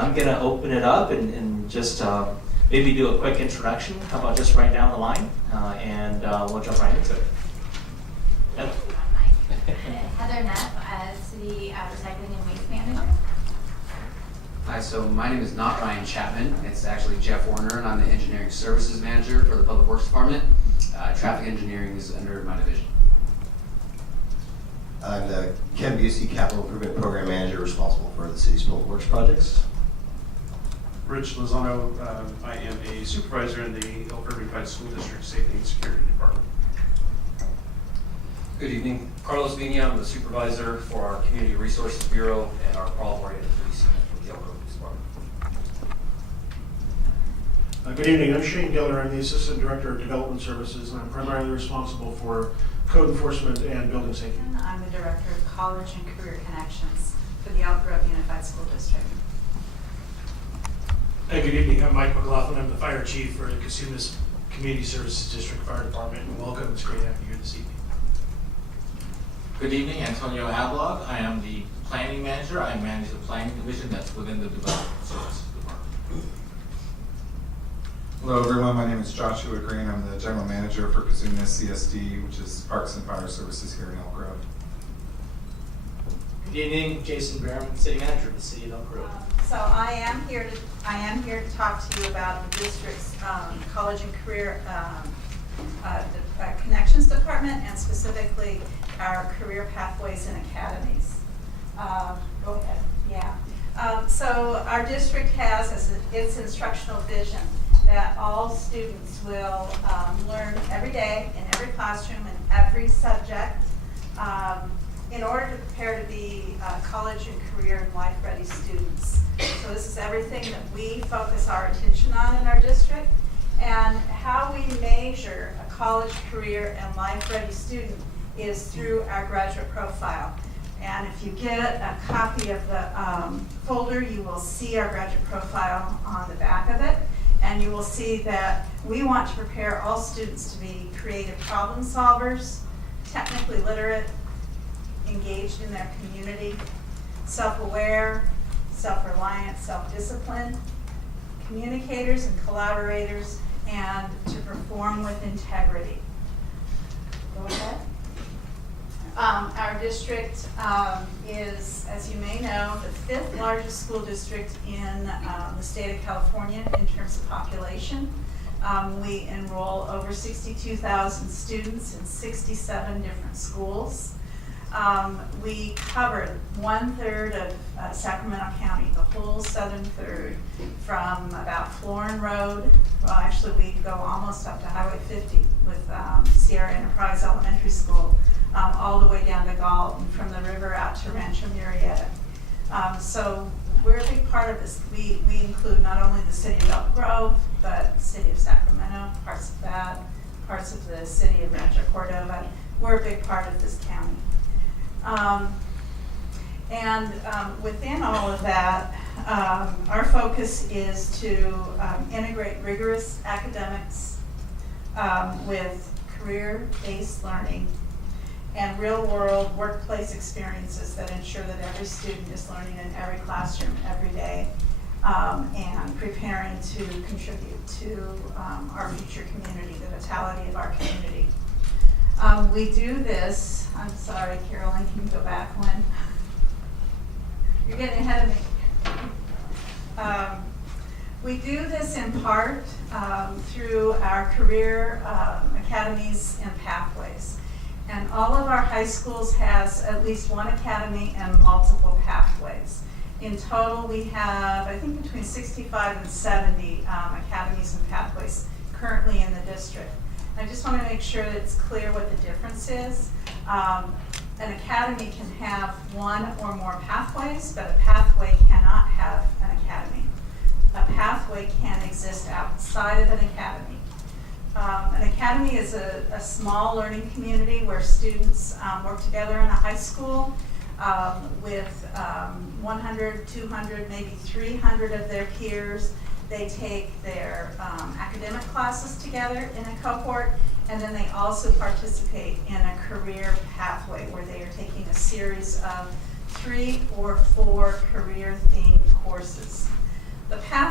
I'm going to open it up and just maybe do a quick introduction. How about just right down the line, and we'll jump right into it. Yep. Heather Neff, City Recycling and Waste Manager. Hi, so my name is not Ryan Chapman. It's actually Jeff Warner, and I'm the Engineering Services Manager for the Public Works Department. Traffic Engineering is under my division. I'm the Ken Busey, Capital Improvement Program Manager, responsible for the city's public works projects. Rich Lozano, I am a supervisor in the Elk Grove Unified School District Safety and Security Department. Good evening. Carlos Vina, I'm the supervisor for our Community Resources Bureau and our problem-oriented policing with the Elk Grove Police Department. Good evening. I'm Shane Giller. I'm the Assistant Director of Development Services, and I'm primarily responsible for code enforcement and building safety. I'm the Director of College and Career Connections for the Elk Grove Unified School District. Hey, good evening. I'm Mike McLaughlin. I'm the Fire Chief for the Casitas Community Services District Fire Department. And welcome. It's great having you here this evening. Good evening, Antonio Hablog. I am the Planning Manager. I manage the planning division that's within the Development Services Department. Hello everyone, my name is Joshua Green. I'm the General Manager for Kazuna CSD, which is Parks and Fire Services here in Elk Grove. Good evening, Jason Behrman, City Manager of the City of Elk Grove. So I am here to talk to you about the district's College and Career Connections Department, and specifically our career pathways and academies. Go ahead. Yeah. So our district has as its instructional vision that all students will learn every day in every classroom in every subject in order to prepare to be college and career and life-ready students. So this is everything that we focus our attention on in our district, and how we measure a college, career, and life-ready student is through our graduate profile. And if you get a copy of the folder, you will see our graduate profile on the back of it. And you will see that we want to prepare all students to be creative problem solvers, technically literate, engaged in their community, self-aware, self-reliant, self-disciplined, communicators and collaborators, and to perform with integrity. Go ahead. Our district is, as you may know, the 5th largest school district in the state of California in terms of population. We enroll over 62,000 students in 67 different schools. We cover 1/3 of Sacramento County, the whole southern third, from about Florin Road. Well, actually, we go almost up to Highway 50 with Sierra Enterprise Elementary School, all the way down to Galt, and from the river out to Rancho Murrieta. So we're a big part of this. We include not only the city of Elk Grove, but the city of Sacramento, parts of that, parts of the city of Rancho Cordova. We're a big part of this county. Within all of that, our focus is to integrate rigorous academics with career-based learning and real-world workplace experiences that ensure that every student is learning in every classroom every day, and preparing to contribute to our future community, the vitality of our community. We do this, I'm sorry, Carolyn, can you go back one? You're getting ahead of me. We do this in part through our career academies and pathways. And all of our high schools has at least one academy and multiple pathways. In total, we have, I think, between 65 and 70 academies and pathways currently in the district. I just want to make sure that it's clear what the difference is. An academy can have one or more pathways, but a pathway cannot have an academy. A pathway can exist outside of an academy. An academy is a small learning community where students work together in a high school with 100, 200, maybe 300 of their peers. They take their academic classes together in a cohort, and then they also participate in a career pathway where they are taking a series of 3 or 4 career-themed courses.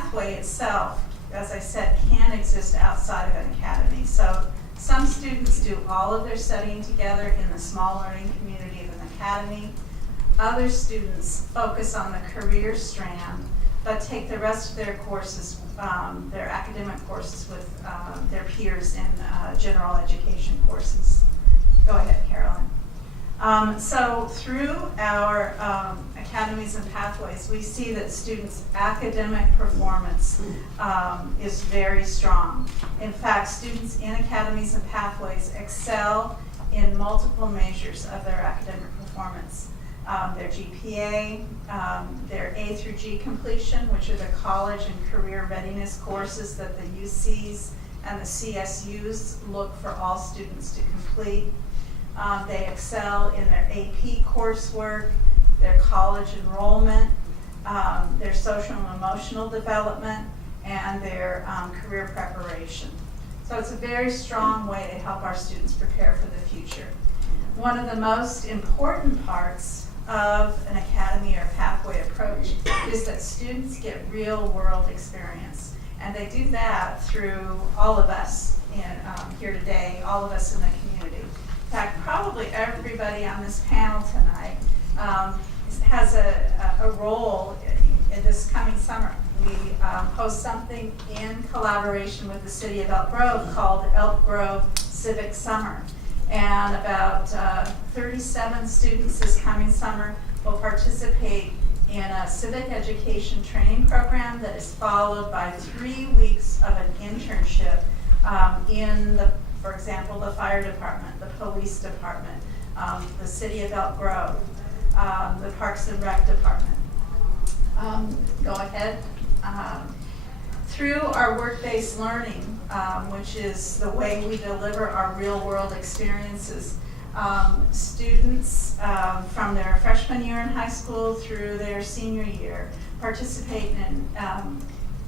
pathway itself, as I said, can exist outside of an academy. So some students do all of their studying together in the small learning community of an academy. Other students focus on the career strand, but take the rest of their courses, their academic courses with their peers in general education courses. Go ahead, Carolyn. So through our academies and pathways, we see that students' academic performance is very strong. In fact, students in academies and pathways excel in multiple measures of their academic performance. Their GPA, their A through G completion, which are the college and career readiness courses that the UCs and the CSUs look for all students to complete. They excel in their AP coursework, their college enrollment, their social and emotional development, and their career preparation. So it's a very strong way to help our students prepare for the future. One of the most important parts of an academy or pathway approach is that students get real world experience. And they do that through all of us here today, all of us in the community. In fact, probably everybody on this panel tonight has a role in this coming summer. We host something in collaboration with the city of Elk Grove called Elk Grove Civic Summer. And about 37 students this coming summer will participate in a civic education training program that is followed by 3 weeks of an internship in the, for example, the fire department, the police department, the city of Elk Grove, the Parks and Rec department. Go ahead. Through our work-based learning, which is the way we deliver our real-world experiences, students from their freshman year in high school through their senior year participate in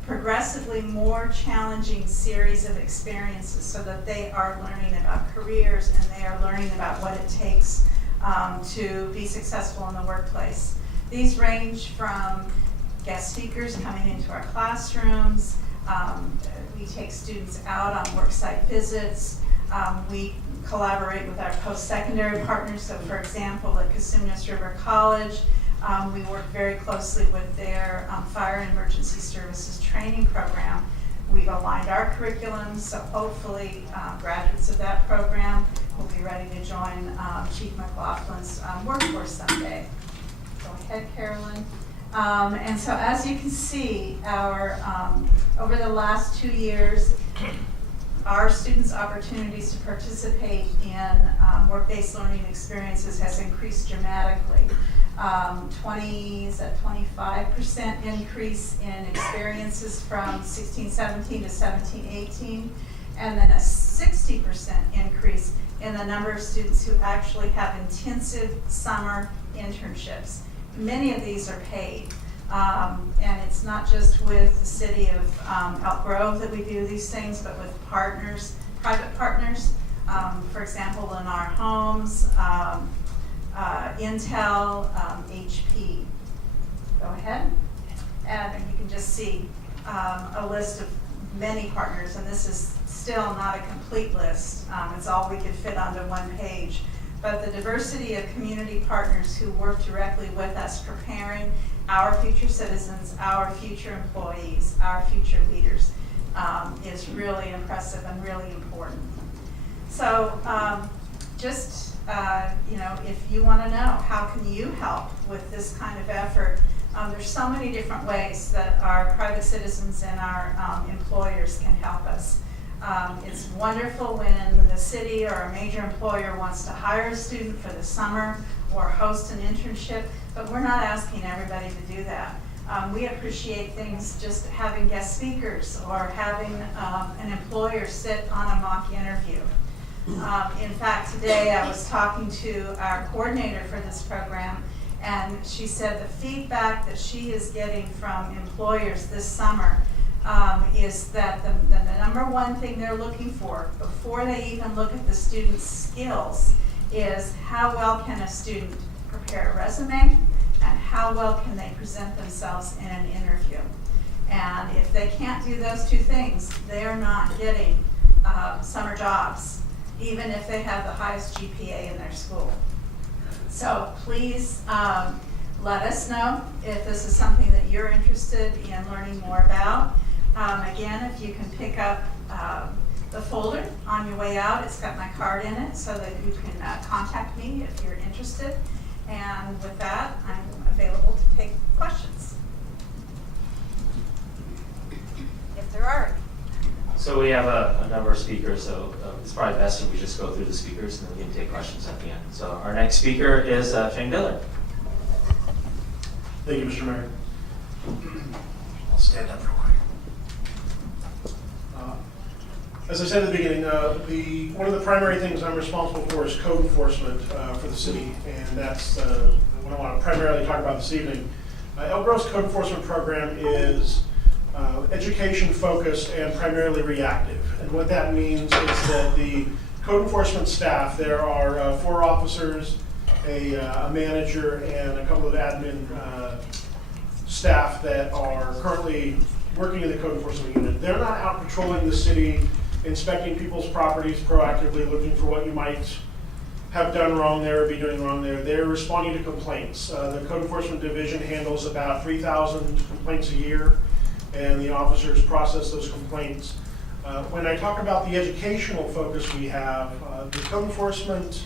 progressively more challenging series of experiences so that they are learning about careers and they are learning about what it takes to be successful in the workplace. These range from guest speakers coming into our classrooms. We take students out on worksite visits. We collaborate with our post-secondary partners. So for example, at Cosumnes River College, we work very closely with their fire and emergency services training program. We've aligned our curriculum, so hopefully graduates of that program will be ready to join Chief McLaughlin's workforce someday. Go ahead, Carolyn. And so as you can see, our over the last 2 years, our students' opportunities to participate in work-based learning experiences has increased dramatically. 25% increase in experiences from 16-17 to 17-18, and then a 60% increase in the number of students who actually have intensive summer internships. Many of these are paid, and it's not just with the city of Elk Grove that we do these things, but with partners, private partners. For example, in our homes, Intel, HP. Go ahead. And you can just see a list of many partners, and this is still not a complete list. It's all we could fit onto one page. But the diversity of community partners who work directly with us, preparing our future citizens, our future employees, our future leaders, is really impressive and really important. So if you want to know how can you help with this kind of effort, there's so many different ways that our private citizens and our employers can help us. It's wonderful when the city or a major employer wants to hire a student for the summer or host an internship, but we're not asking everybody to do that. We appreciate things just having guest speakers or having an employer sit on a mock interview. In fact, today I was talking to our coordinator for this program, and she said the feedback that she is getting from employers this summer is that the number one thing they're looking for before they even look at the student's skills is how well can a student prepare a resume and how well can they present themselves in an interview. And And if they can't do those two things, they're not getting summer jobs, even if they have the highest GPA in their school. So please let us know if this is something that you're interested in learning more about. Again, if you can pick up the folder on your way out, it's got my card in it so that you can contact me if you're interested. And with that, I'm available to take questions, if there are any. So we have a number of speakers, so it's probably best if we just go through the speakers and then we can take questions at the end. So our next speaker is Shane Dillard. Thank you, Mr. Mayor. I'll stand up real quick. As I said at the beginning, one of the primary things I'm responsible for is code enforcement for the city, and that's what I want to primarily talk about this evening. Elk Grove's code enforcement program is education focused and primarily reactive. And what that means is that the code enforcement staff, there are 4 officers, a manager, and a couple of admin staff that are currently working in the code enforcement unit. They're not out patrolling the city, inspecting people's properties proactively, looking for what you might have done wrong there or be doing wrong there. They're responding to complaints. The code enforcement division handles about 3,000 complaints a year, and the officers process those complaints. When I talk about the educational focus we have, the code enforcement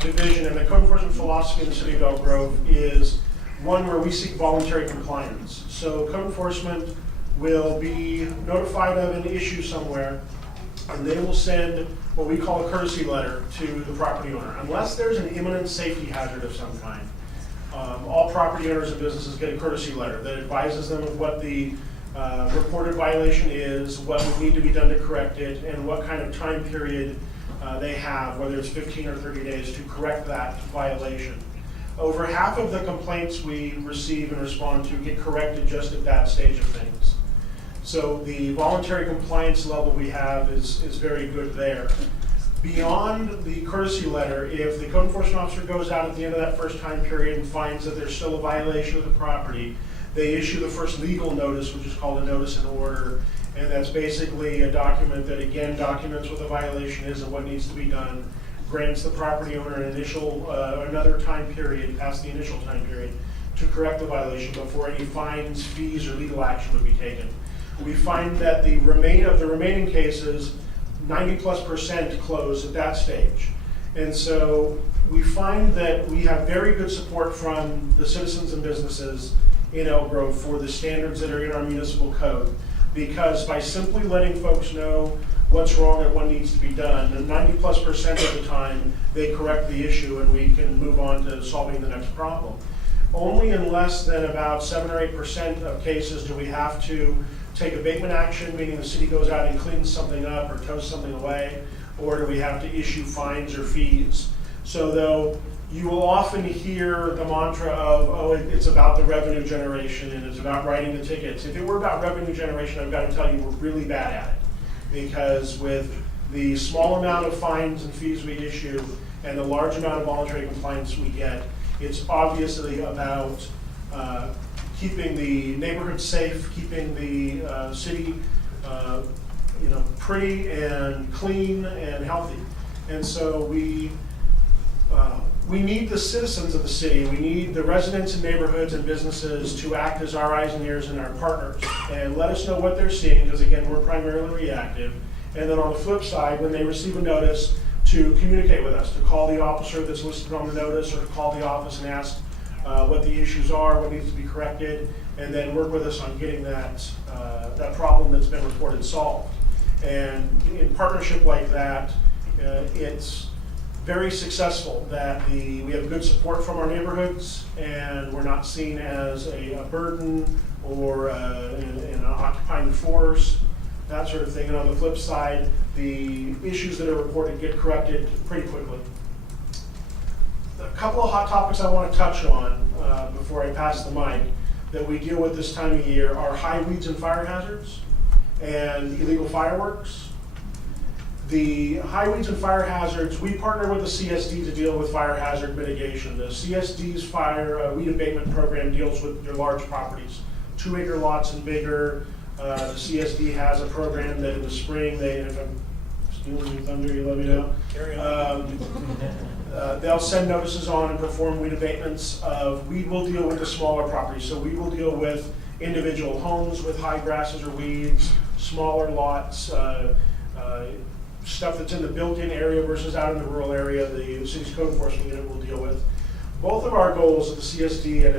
division and the code enforcement philosophy in the city of Elk Grove is one where we seek voluntary compliance. So code enforcement will be notified of an issue somewhere, and they will send what we call a courtesy letter to the property owner. Unless there's an imminent safety hazard of some kind, all property owners and businesses get a courtesy letter that advises them of what the reported violation is, what would need to be done to correct it, and what kind of time period they have, whether it's 15 or 30 days, to correct that violation. Over half of the complaints we receive and respond to get corrected just at that stage of things. So the voluntary compliance level we have is very good there. Beyond the courtesy letter, if the code enforcement officer goes out at the end of that first time period and finds that there's still a violation of the property, they issue the first legal notice, which is called a notice in order. And that's basically a document that, again, documents what the violation is and what needs to be done, grants the property owner an another time period, past the initial time period, to correct the violation before any fines, fees, or legal action would be taken. We find that the remaining cases, 90+% close at that stage. And so we find that we have very good support from the citizens and businesses in Elk Grove for the standards that are in our municipal code, because by simply letting folks know what's wrong and what needs to be done, and 90+% of the time they correct the issue and we can move on to solving the next problem. Only in less than about 7 or 8% of cases do we have to take abatement action, meaning the city goes out and cleans something up or tows something away, or do we have to issue fines or fees. So though you will often hear the mantra of, oh, it's about the revenue generation and it's about writing the tickets. If it were about revenue generation, I've got to tell you we're really bad at it. Because with the small amount of fines and fees we issue and the large amount of voluntary compliance we get, it's obviously about keeping the neighborhood safe, keeping the city pretty and clean and healthy. And so we need the citizens of the city, we need the residents and neighborhoods and businesses to act as our eyes and ears and our partners and let us know what they're seeing, because again, we're primarily reactive. And then on the flip side, when they receive a notice, to communicate with us, to call the officer that's listed on the notice, or to call the office and ask what the issues are, what needs to be corrected, and then work with us on getting that problem that's been reported solved. And in partnership like that, it's very successful that we have good support from our neighborhoods, and we're not seen as a burden or an occupying force, that sort of thing. And on the flip side, the issues that are reported get corrected pretty quickly. A couple of hot topics I want to touch on before I pass the mic that we deal with this time of year are high weeds and fire hazards and illegal fireworks. The high weeds and fire hazards, we partner with the CSD to deal with fire hazard mitigation. The CSD's fire weed abatement program deals with your large properties, 2-acre lots and bigger, The CSD has a program that in the spring, if I'm stealing your thunder, you let me know. Carry on. They'll send notices on and perform weed abatements. We will deal with the smaller properties, so we will deal with individual homes with high grasses or weeds, smaller lots, stuff that's in the built-in area versus out in the rural area. The city's code enforcement unit will deal with. Both of our goals at the CSD and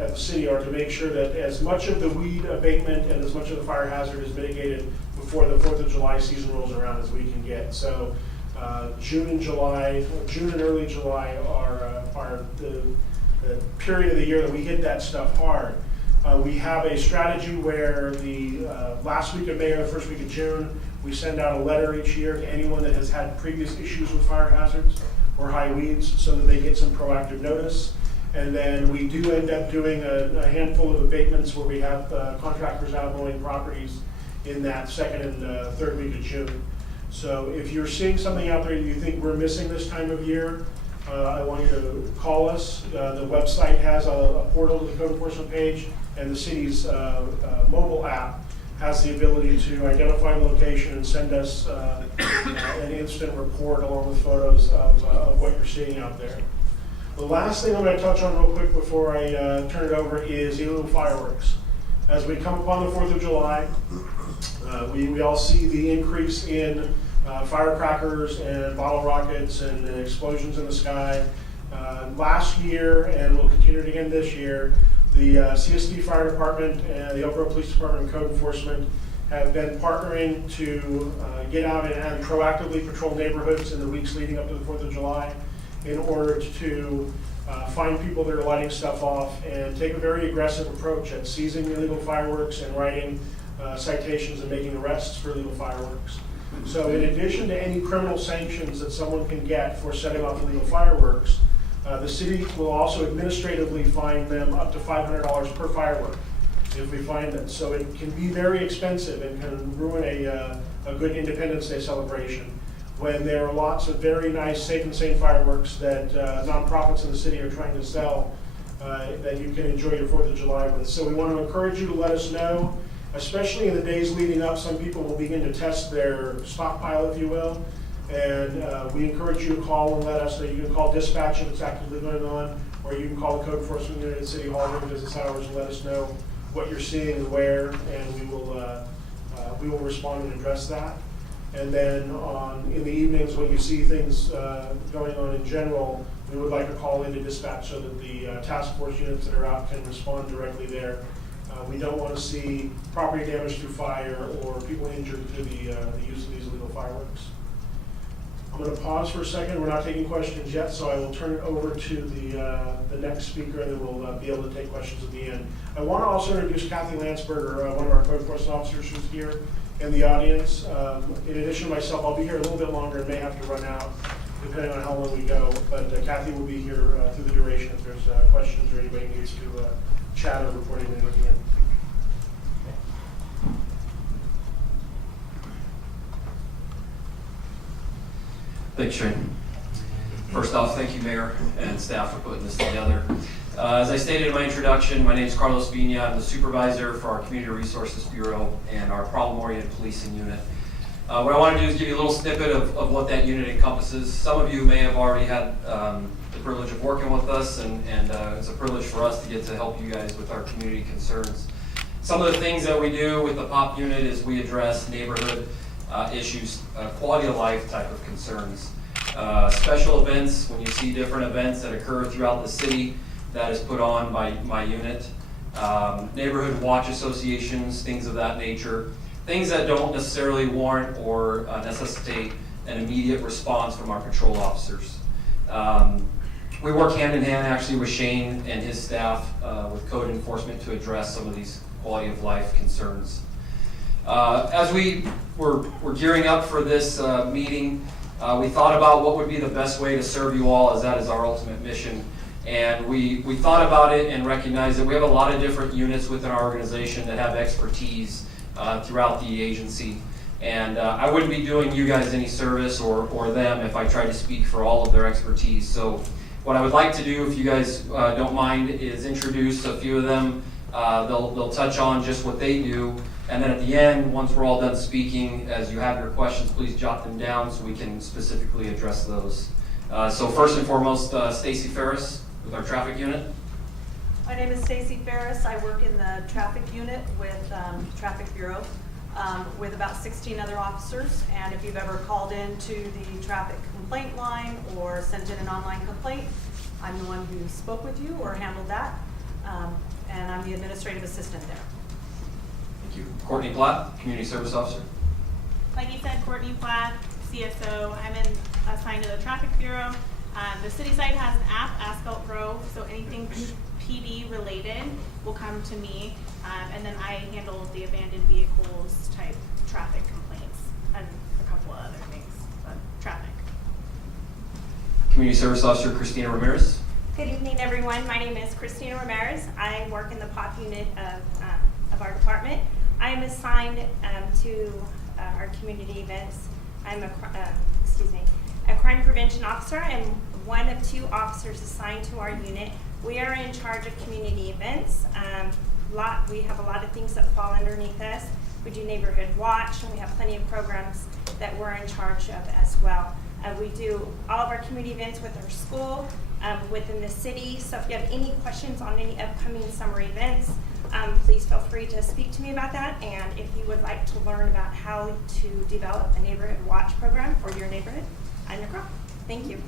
at the city are to make sure that as much of the weed abatement and as much of the fire hazard is mitigated before the 4th of July season rolls around as we can get. So June and early July are the period of the year that we hit that stuff hard. We have a strategy where the last week of May or the first week of June, we send out a letter each year to anyone that has had previous issues with fire hazards or high weeds so that they get some proactive notice. And then we do end up doing a handful of abatements where we have contractors out mowing properties in that second and third week of June. So if you're seeing something out there that you think we're missing this time of year, I want you to call us. The website has a portal to the code enforcement page, and the city's mobile app has the ability to identify location and send us an instant report along with photos of what you're seeing out there. The last thing I'm going to touch on real quick before I turn it over is illegal fireworks. As we come upon the 4th of July, we all see the increase in firecrackers and bottle rockets and explosions in the sky. Last year, and we'll continue it again this year, the CSD Fire Department and the Elk Grove Police Department and Code Enforcement have been partnering to get out and proactively patrol neighborhoods in the weeks leading up to the 4th of July in order to find people that are lighting stuff off and take a very aggressive approach at seizing illegal fireworks and writing citations and making arrests for illegal fireworks. So in addition to any criminal sanctions that someone can get for setting off illegal fireworks, the city will also administratively fine them up to $500 per firework if we find them. So it can be very expensive and can ruin a good Independence Day celebration when there are lots of very nice, safe and sane fireworks that nonprofits in the city are trying to sell that you can enjoy your 4th of July with. So we want to encourage you to let us know, especially in the days leading up. Some people will begin to test their stockpile, if you will. And we encourage you to call and let us know. You can call dispatch if it's actively going on, or you can call the code enforcement unit at City Hall during business hours and let us know what you're seeing and where, and we will respond and address that. And then in the evenings when you see things going on in general, we would like to call into dispatch so that the task force units that are out can respond directly there. We don't want to see property damage through fire or people injured through the use of these illegal fireworks. I'm going to pause for a second. We're not taking questions yet, so I will turn it over to the next speaker, and then we'll be able to take questions at the end. I want to also introduce Kathy Landsberger, one of our code enforcement officers who's here in the audience. In addition to myself, I'll be here a little bit longer and may have to run out depending on how long we go, but Kathy will be here through the duration if there's questions or anybody needs to chat or report anything at the end. Thanks, Shane. First off, thank you, Mayor and staff, for putting this together. As I stated in my introduction, my name is Carlos Vina. I'm the supervisor for our Community Resources Bureau and our Problem-Oriented Policing Unit. What I want to do is give you a little snippet of what that unit encompasses. Some of you may have already had the privilege of working with us, and it's a privilege for us to get to help you guys with our community concerns. Some of the things that we do with the POP unit is we address neighborhood issues, quality of life type of concerns. Special events, when you see different events that occur throughout the city, that is put on by my unit. Neighborhood watch associations, things of that nature. Things that don't necessarily warrant or necessitate an immediate response from our patrol officers. We work hand in hand actually with Shane and his staff with code enforcement to address some of these quality of life concerns. As we were gearing up for this meeting, we thought about what would be the best way to serve you all, as that is our ultimate mission. And we thought about it and recognized that we have a lot of different units within our organization that have expertise throughout the agency. And I wouldn't be doing you guys any service or them if I tried to speak for all of their expertise. So what I would like to do, if you guys don't mind, is introduce a few of them They'll touch on just what they do, and then at the end, once we're all done speaking, as you have your questions, please jot them down so we can specifically address those. So first and foremost, Stacy Ferris with our traffic unit. My name is Stacy Ferris. I work in the traffic unit with Traffic Bureau with about 16 other officers. And if you've ever called into the traffic complaint line or sent in an online complaint, I'm the one who spoke with you or handled that. And I'm the administrative assistant there. Thank you. Courtney Platt, Community Service Officer. Like you said, Courtney Platt, CSO. I'm assigned to the Traffic Bureau. The city site has an app, Ask Elk Grove, so anything PD related will come to me, and then I handle the abandoned vehicles type traffic complaints and a couple of other things, but traffic. Community Service Officer Christina Ramirez. Good evening, everyone. My name is Christina Ramirez. I work in the POP unit of our department. I am assigned to our community events. I'm a crime prevention officer and one of 2 officers assigned to our unit. We are in charge of community events. We have a lot of things that fall underneath us. We do neighborhood watch, and we have plenty of programs that we're in charge of as well. We do all of our community events with our school, within the city. So if you have any questions on any upcoming summer events, please feel free to speak to me about that. And if you would like to learn about how to develop a neighborhood watch program for your neighborhood, I'm your girl. Thank you.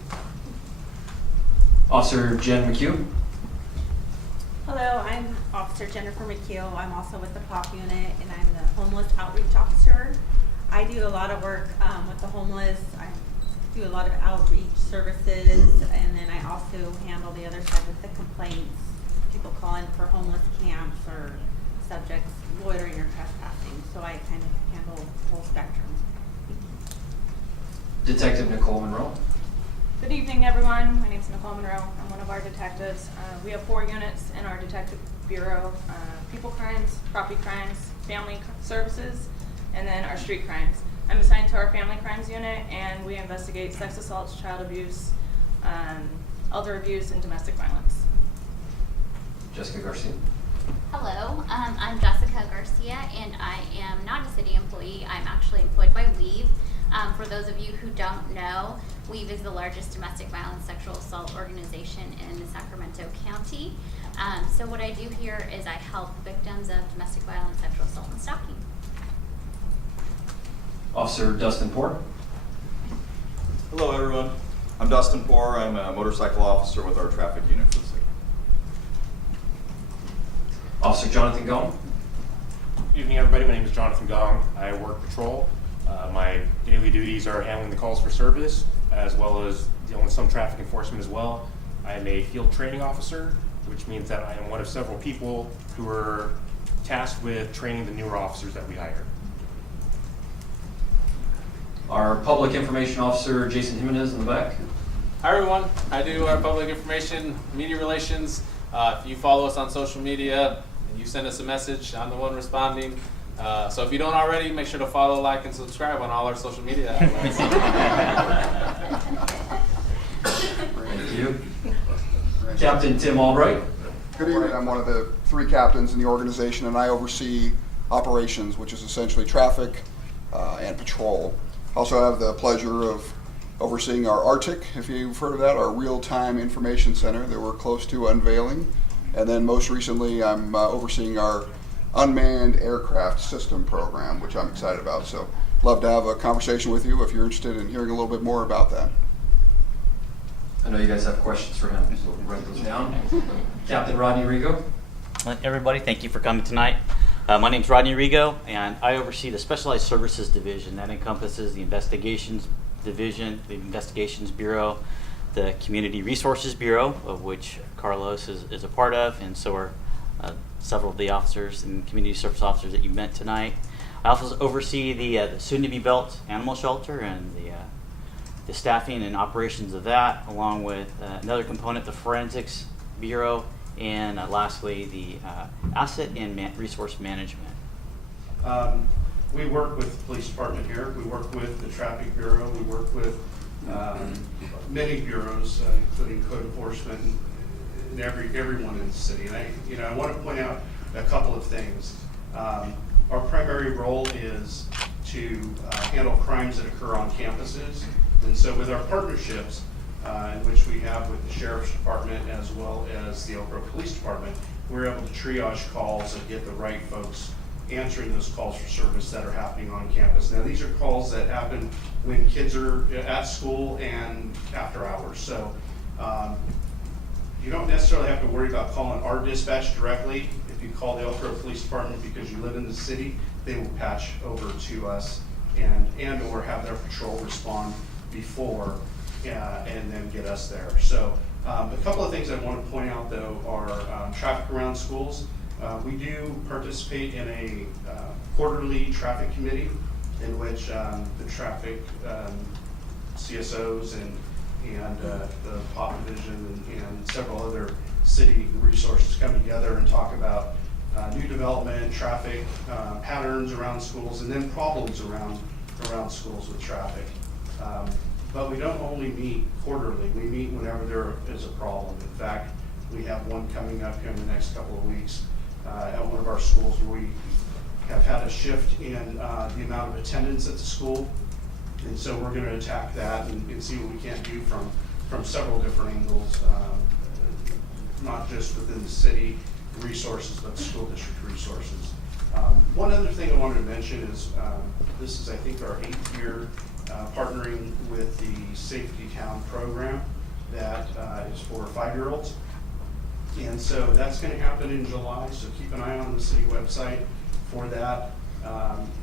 Officer Jen McHugh. Hello, I'm Officer Jennifer McHugh. I'm also with the POP unit, and I'm the homeless outreach officer. I do a lot of work with the homeless. I do a lot of outreach services, and then I also handle the other side with the complaints. People call in for homeless camps or subjects loitering or trespassing. So I kind of handle the whole spectrum. Detective Nicole Monroe. Good evening, everyone. My name is Nicole Monroe. I'm one of our detectives. We have 4 units in our detective bureau: people crimes, property crimes, family services, and then our street crimes. I'm assigned to our family crimes unit, and we investigate sex assaults, child abuse, elder abuse, and domestic violence. Jessica Garcia. Hello, I'm Jessica Garcia, and I am not a city employee. I'm actually employed by Weave. For those of you who don't know, Weave is the largest domestic violence sexual assault organization in Sacramento County. So what I do here is I help victims of domestic violence, sexual assault, and stalking. Officer Dustin Poor. Hello, everyone. I'm Dustin Poor. I'm a motorcycle officer with our traffic unit for the city. Officer Jonathan Gong. Good evening, everybody. My name is Jonathan Gong. I work patrol. My daily duties are handling the calls for service, as well as dealing with some traffic enforcement as well. I am a field training officer, which means that I am one of several people who are tasked with training the newer officers that we hire. Our public information officer, Jason Jimenez, in the back. Hi, everyone. I do our public information, media relations. If you follow us on social media and you send us a message, I'm the one responding. So if you don't already, make sure to follow, like, and subscribe on all our social media outlets. Thank you. Captain Tim Albright. Good evening. I'm one of the 3 captains in the organization, and I oversee operations, which is essentially traffic and patrol. Also have the pleasure of overseeing our Arctic, if you've heard of that, our real-time information center that we're close to unveiling. And then most recently, I'm overseeing our unmanned aircraft system program, which I'm excited about. So love to have a conversation with you if you're interested in hearing a little bit more about that. I know you guys have questions for him, so we'll write those down. Captain Rodney Rigo. Everybody, thank you for coming tonight. My name is Rodney Rigo, and I oversee the Specialized Services Division. That encompasses the Investigations Division, the Investigations Bureau, the Community Resources Bureau, of which Carlos is a part of, and so are several of the officers and community service officers that you met tonight. I also oversee the soon-to-be-built animal shelter and the staffing and operations of that, along with another component, the Forensics Bureau, and lastly, the Asset and Resource Management. We work with the police department here. We work with the traffic bureau. We work with many bureaus, including code enforcement and everyone in the city. And I want to point out a couple of things. Our primary role is to handle crimes that occur on campuses. And so with our partnerships, in which we have with the Sheriff's Department as well as the Elk Grove Police Department, we're able to triage calls and get the right folks answering those calls for service that are happening on campus. Now, these are calls that happen when kids are at school and after hours. So you don't necessarily have to worry about calling our dispatch directly. If you call the Elk Grove Police Department because you live in the city, they will patch over to us and or have their patrol respond before and then get us there. So a couple of things I want to point out though are traffic around schools. We do participate in a quarterly traffic committee in which the traffic CSOs and the POP division and several other city resources come together and talk about new development, traffic patterns around schools, and then problems around schools with traffic. But we don't only meet quarterly, we meet whenever there is a problem. In fact, we have one coming up here in the next couple of weeks at one of our schools where we have had a shift in the amount of attendance at the school. And so we're going to attack that and see what we can do from several different angles, not just within the city resources, but the school district resources. One other thing I wanted to mention is this is, I think, our 8th year partnering with the Safety Town program that is for 5-year-olds. And so that's going to happen in July, so keep an eye on the city website for that.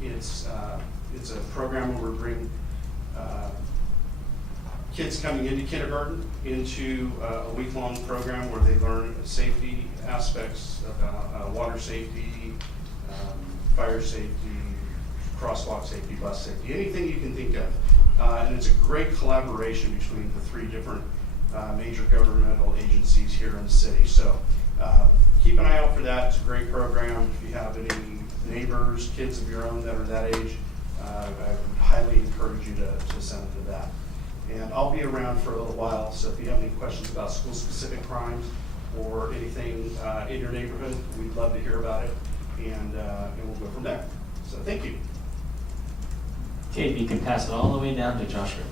It's a program where we bring kids coming into kindergarten into a week-long program where they learn safety aspects about water safety, fire safety, crosswalk safety, bus safety, anything you can think of. And it's a great collaboration between the 3 different major governmental agencies here in the city. So keep an eye out for that. It's a great program. If you have any neighbors, kids of your own that are that age, I would highly encourage you to send them to that. And I'll be around for a little while, so if you have any questions about school-specific crimes or anything in your neighborhood, we'd love to hear about it, and we'll go from there. So thank you. Okay, if you can pass it all the way down to Joshua.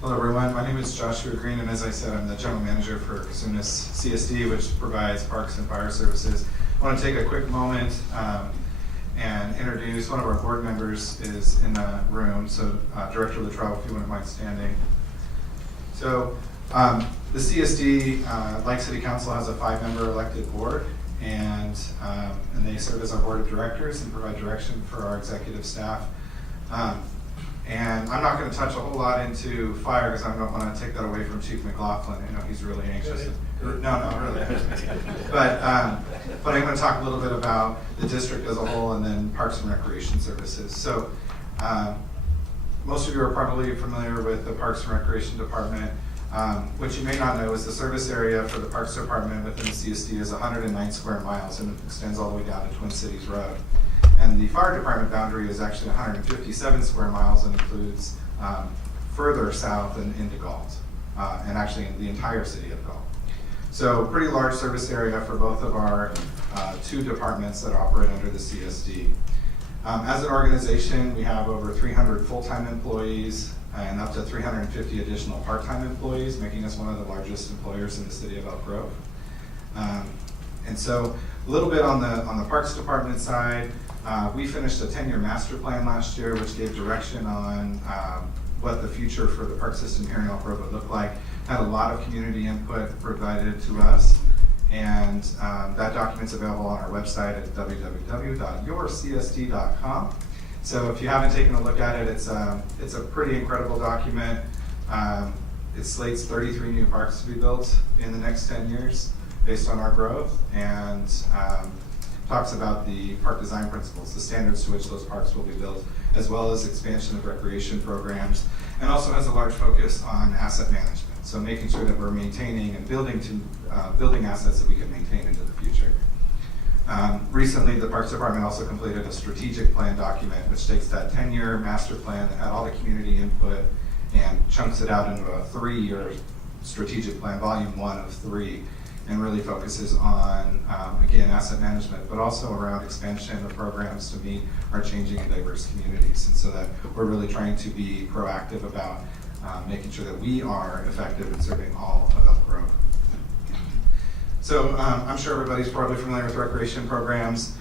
Hello everyone, my name is Joshua Green, and as I said, I'm the general manager for Casunas CSD, which provides parks and fire services. I want to take a quick moment and introduce one of our board members is in the room, so Director Latrell, if you wouldn't mind standing. So the CSD, like City Council, has a 5-member elected board, and they serve as our board of directors and provide direction for our executive staff. And I'm not going to touch a whole lot into fire because I don't want to take that away from Chief McLaughlin. I know he's really anxious. No, really. But I'm going to talk a little bit about the district as a whole and then Parks and Recreation Services. So most of you are probably familiar with the Parks and Recreation Department. What you may not know is the service area for the Parks Department within the CSD is 109 square miles, and it extends all the way down to Twin Cities Road. And the fire department boundary is actually 157 square miles and includes further south and into Galt, and actually in the entire city of Galt. So pretty large service area for both of our 2 departments that operate under the CSD. As an organization, we have over 300 full-time employees and up to 350 additional part-time employees, making us one of the largest employers in the city of Elk Grove. And so a little bit on the Parks Department side, we finished a 10-year master plan last year, which gave direction on what the future for the park system here in Elk Grove would look like. Had a lot of community input provided to us, and that document's available on our website at www.yourcsd.com. So if you haven't taken a look at it, it's a pretty incredible document. It slates 33 new parks to be built in the next 10 years based on our growth, and talks about the park design principles, the standards to which those parks will be built, as well as expansion of recreation programs, and also has a large focus on asset management. So making sure that we're maintaining and building assets that we can maintain into the future. Recently, the Parks Department also completed a strategic plan document, which takes that 10-year master plan that had all the community input and chunks it out into a 3-year strategic plan, volume 1 of 3, and really focuses on, again, asset management, but also around expansion of programs to meet our changing and diverse communities. And so that we're really trying to be proactive about making sure that we are effective in serving all of Elk Grove. So I'm sure everybody's probably familiar with recreation programs.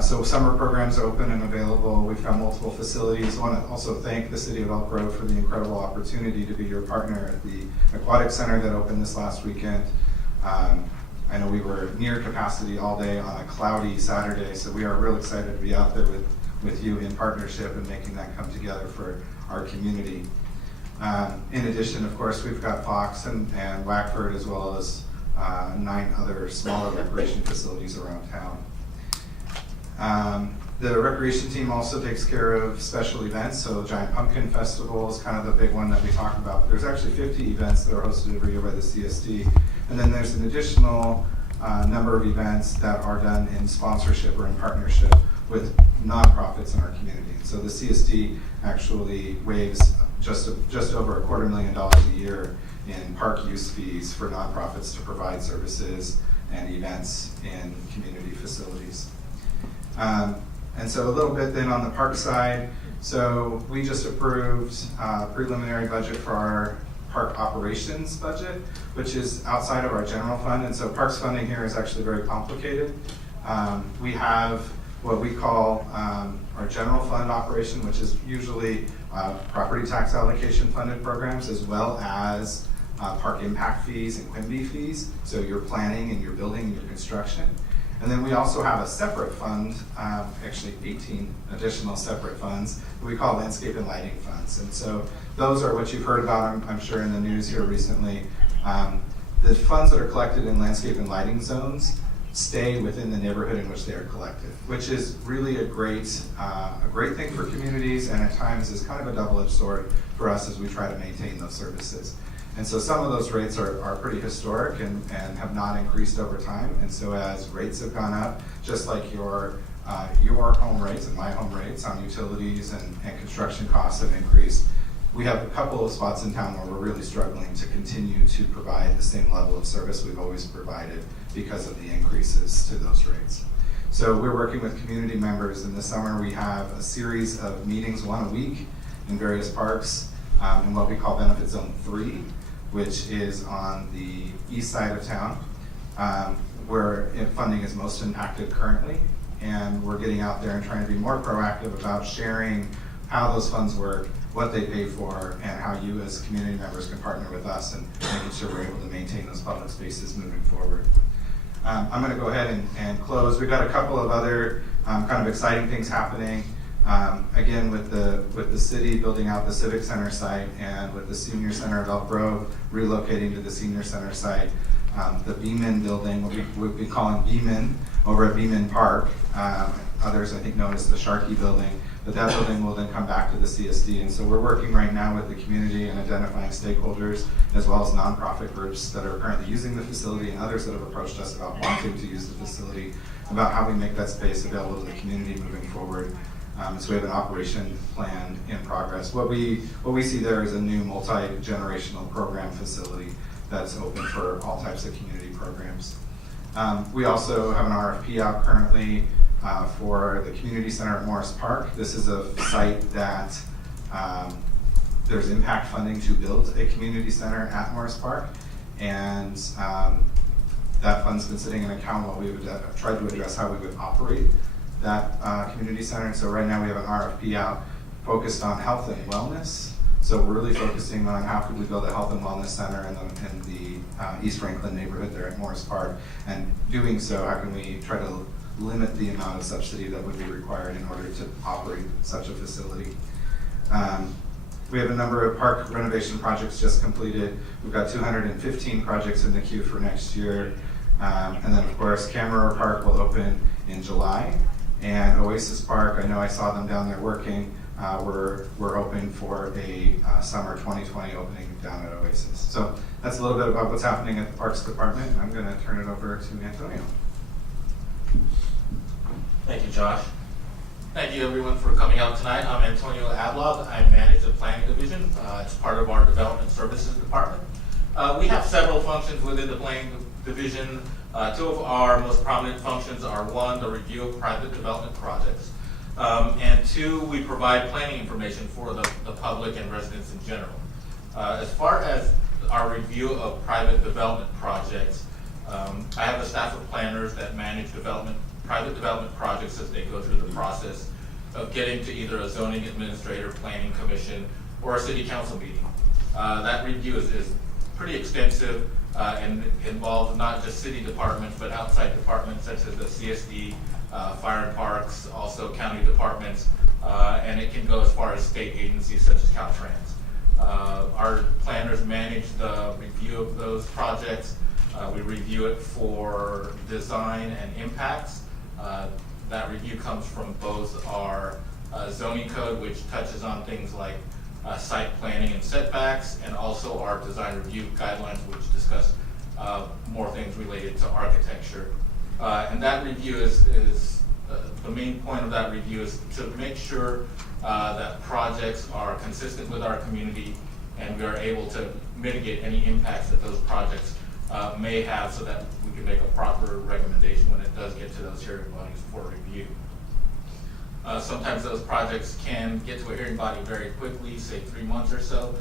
So summer programs are open and available. We've got multiple facilities. I want to also thank the City of Elk Grove for the incredible opportunity to be your partner at the Aquatic Center that opened this last weekend. I know we were near capacity all day on a cloudy Saturday, so we are real excited to be out there with you in partnership and making that come together for our community. In addition, of course, we've got Fox and Wackford, as well as 9 other smaller recreation facilities around town. The recreation team also takes care of special events, so Giant Pumpkin Festival is kind of the big one that we talk about. There's actually 50 events that are hosted every year by the CSD, and then there's an additional number of events that are done in sponsorship or in partnership with nonprofits in our community. So the CSD actually waives just over $250,000 a year in park use fees for nonprofits to provide services and events in community facilities. And so a little bit then on the park side, so we just approved a preliminary budget for our park operations budget, which is outside of our general fund, and so parks funding here is actually very complicated. We have what we call our general fund operation, which is usually property tax allocation funded programs, as well as park impact fees and QIMBY fees, so your planning and your building and your construction. And then we also have a separate fund, actually 18 additional separate funds, that we call landscape and lighting funds. And so those are what you've heard about, I'm sure, in the news here recently. The funds that are collected in landscape and lighting zones stay within the neighborhood in which they are collected, which is really a great thing for communities, and at times is kind of a double-edged sword for us as we try to maintain those services. And so some of those rates are pretty historic and have not increased over time. And so as rates have gone up, just like your home rates and my home rates on utilities and construction costs have increased, we have a couple of spots in town where we're really struggling to continue to provide the same level of service we've always provided because of the increases to those rates. So we're working with community members. In the summer, we have a series of meetings, 1 a week, in various parks in what we call Benefit Zone 3, which is on the east side of town, where funding is most impacted currently. And we're getting out there and trying to be more proactive about sharing how those funds work, what they pay for, and how you as community members can partner with us and making sure we're able to maintain those public spaces moving forward. I'm going to go ahead and close. We've got a couple of other kind of exciting things happening. Again, with the city building out the Civic Center site, and with the Senior Center of Elk Grove relocating to the Senior Center site, the Beeman building, what we'll be calling Beeman, over at Beeman Park, others I think know as the Sharkey building, but that building will then come back to the CSD. And so we're working right now with the community and identifying stakeholders, as well as nonprofit groups that are currently using the facility and others that have approached us about wanting to use the facility, about how we make that space available to the community moving forward. So we have an operation plan in progress. What we see there is a new multi-generational program facility that's open for all types of community programs. We also have an RFP out currently for the community center at Morris Park. This is a site that there's impact funding to build a community center at Morris Park, and that fund's been sitting in an account while we would try to address how we would operate that community center. And so right now we have an RFP out focused on health and wellness. So we're really focusing on how could we build a health and wellness center in the East Franklin neighborhood there at Morris Park, and doing so, how can we try to limit the amount of subsidy that would be required in order to operate such a facility. We have a number of park renovation projects just completed. We've got 215 projects in the queue for next year. And then of course, Camera Park will open in July. And Oasis Park, I know I saw them down there working. We're hoping for a summer 2020 opening down at Oasis. So that's a little bit about what's happening at the Parks Department, and I'm going to turn it over to Antonio. Thank you, Josh. Thank you everyone for coming out tonight. I'm Antonio Ablog. I manage the planning division. It's part of our development services department. We have several functions within the planning division. Two of our most prominent functions are one, the review of private development projects, and two, we provide planning information for the public and residents in general. As far as our review of private development projects, I have a staff of planners that manage private development projects as they go through the process of getting to either a zoning administrator, planning commission, or a city council meeting. That review is pretty extensive and involves not just city departments, but outside departments such as the CSD, fire and parks, also county departments, and it can go as far as state agencies such as Caltrans. Our planners manage the review of those projects. We review it for design and impacts. That review comes from both our zoning code, which touches on things like site planning and setbacks, and also our design review guidelines, which discuss more things related to architecture. And that review is the main point of that review is to make sure that projects are consistent with our community and we are able to mitigate any impacts that those projects may have, so that we can make a proper recommendation when it does get to those hearing bodies for review. Sometimes those projects can get to a hearing body very quickly, say 3 months or so.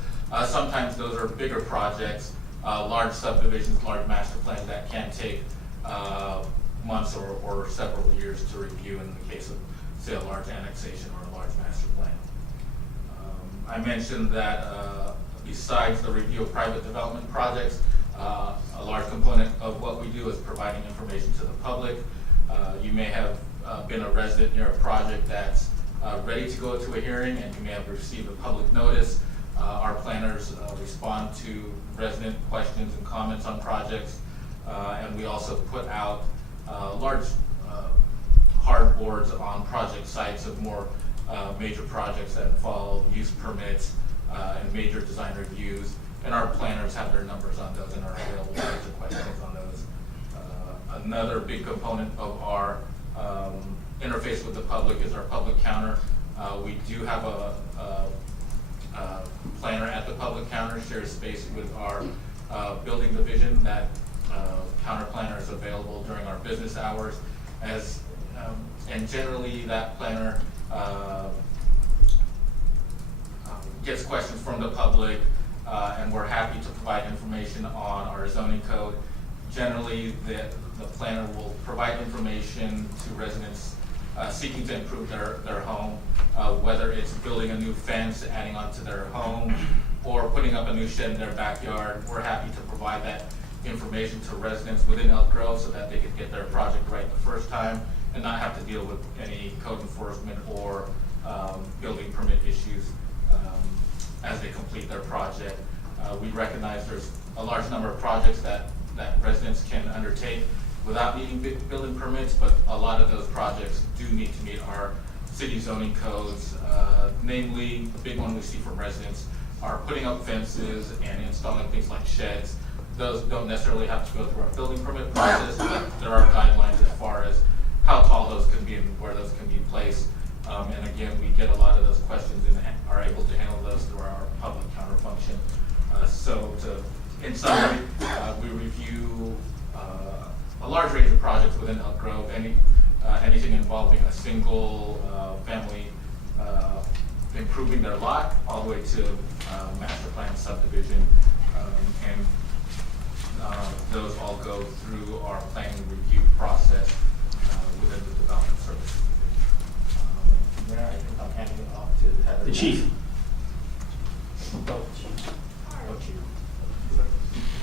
Sometimes those are bigger projects, large subdivisions, large master plans that can take months or several years to review in the case of, say, a large annexation or a large master plan. I mentioned that besides the review of private development projects, a large component of what we do is providing information to the public. You may have been a resident near a project that's ready to go to a hearing, and you may have received a public notice. Our planners respond to resident questions and comments on projects, and we also put out large hard boards on project sites of more major projects that involve use permits and major design reviews, and our planners have their numbers on those and are available to answer questions on those. Another big component of our interface with the public is our public counter. We do have a planner at the public counter, shares space with our building division. That counter planner is available during our business hours, and generally that planner gets questions from the public, and we're happy to provide information on our zoning code. Generally, the planner will provide information to residents seeking to improve their home, whether it's building a new fence, adding on to their home, or putting up a new shed in their backyard. We're happy to provide that information to residents within Elk Grove so that they can get their project right the first time and not have to deal with any code enforcement or building permit issues as they complete their project. We recognize there's a large number of projects that residents can undertake without needing building permits, but a lot of those projects do need to meet our city zoning codes. Namely, the big one we see from residents are putting up fences and installing things like sheds. Those don't necessarily have to go through our building permit process, but there are guidelines as far as how tall those can be and where those can be placed. And again, we get a lot of those questions and are able to handle those through our public counter function. In summary, we review a large range of projects within Elk Grove, anything involving a single family improving their lot, all the way to master plan subdivision, and those all go through our planning review process within the development services. There, I think I'm handing it off to Heather. The chief.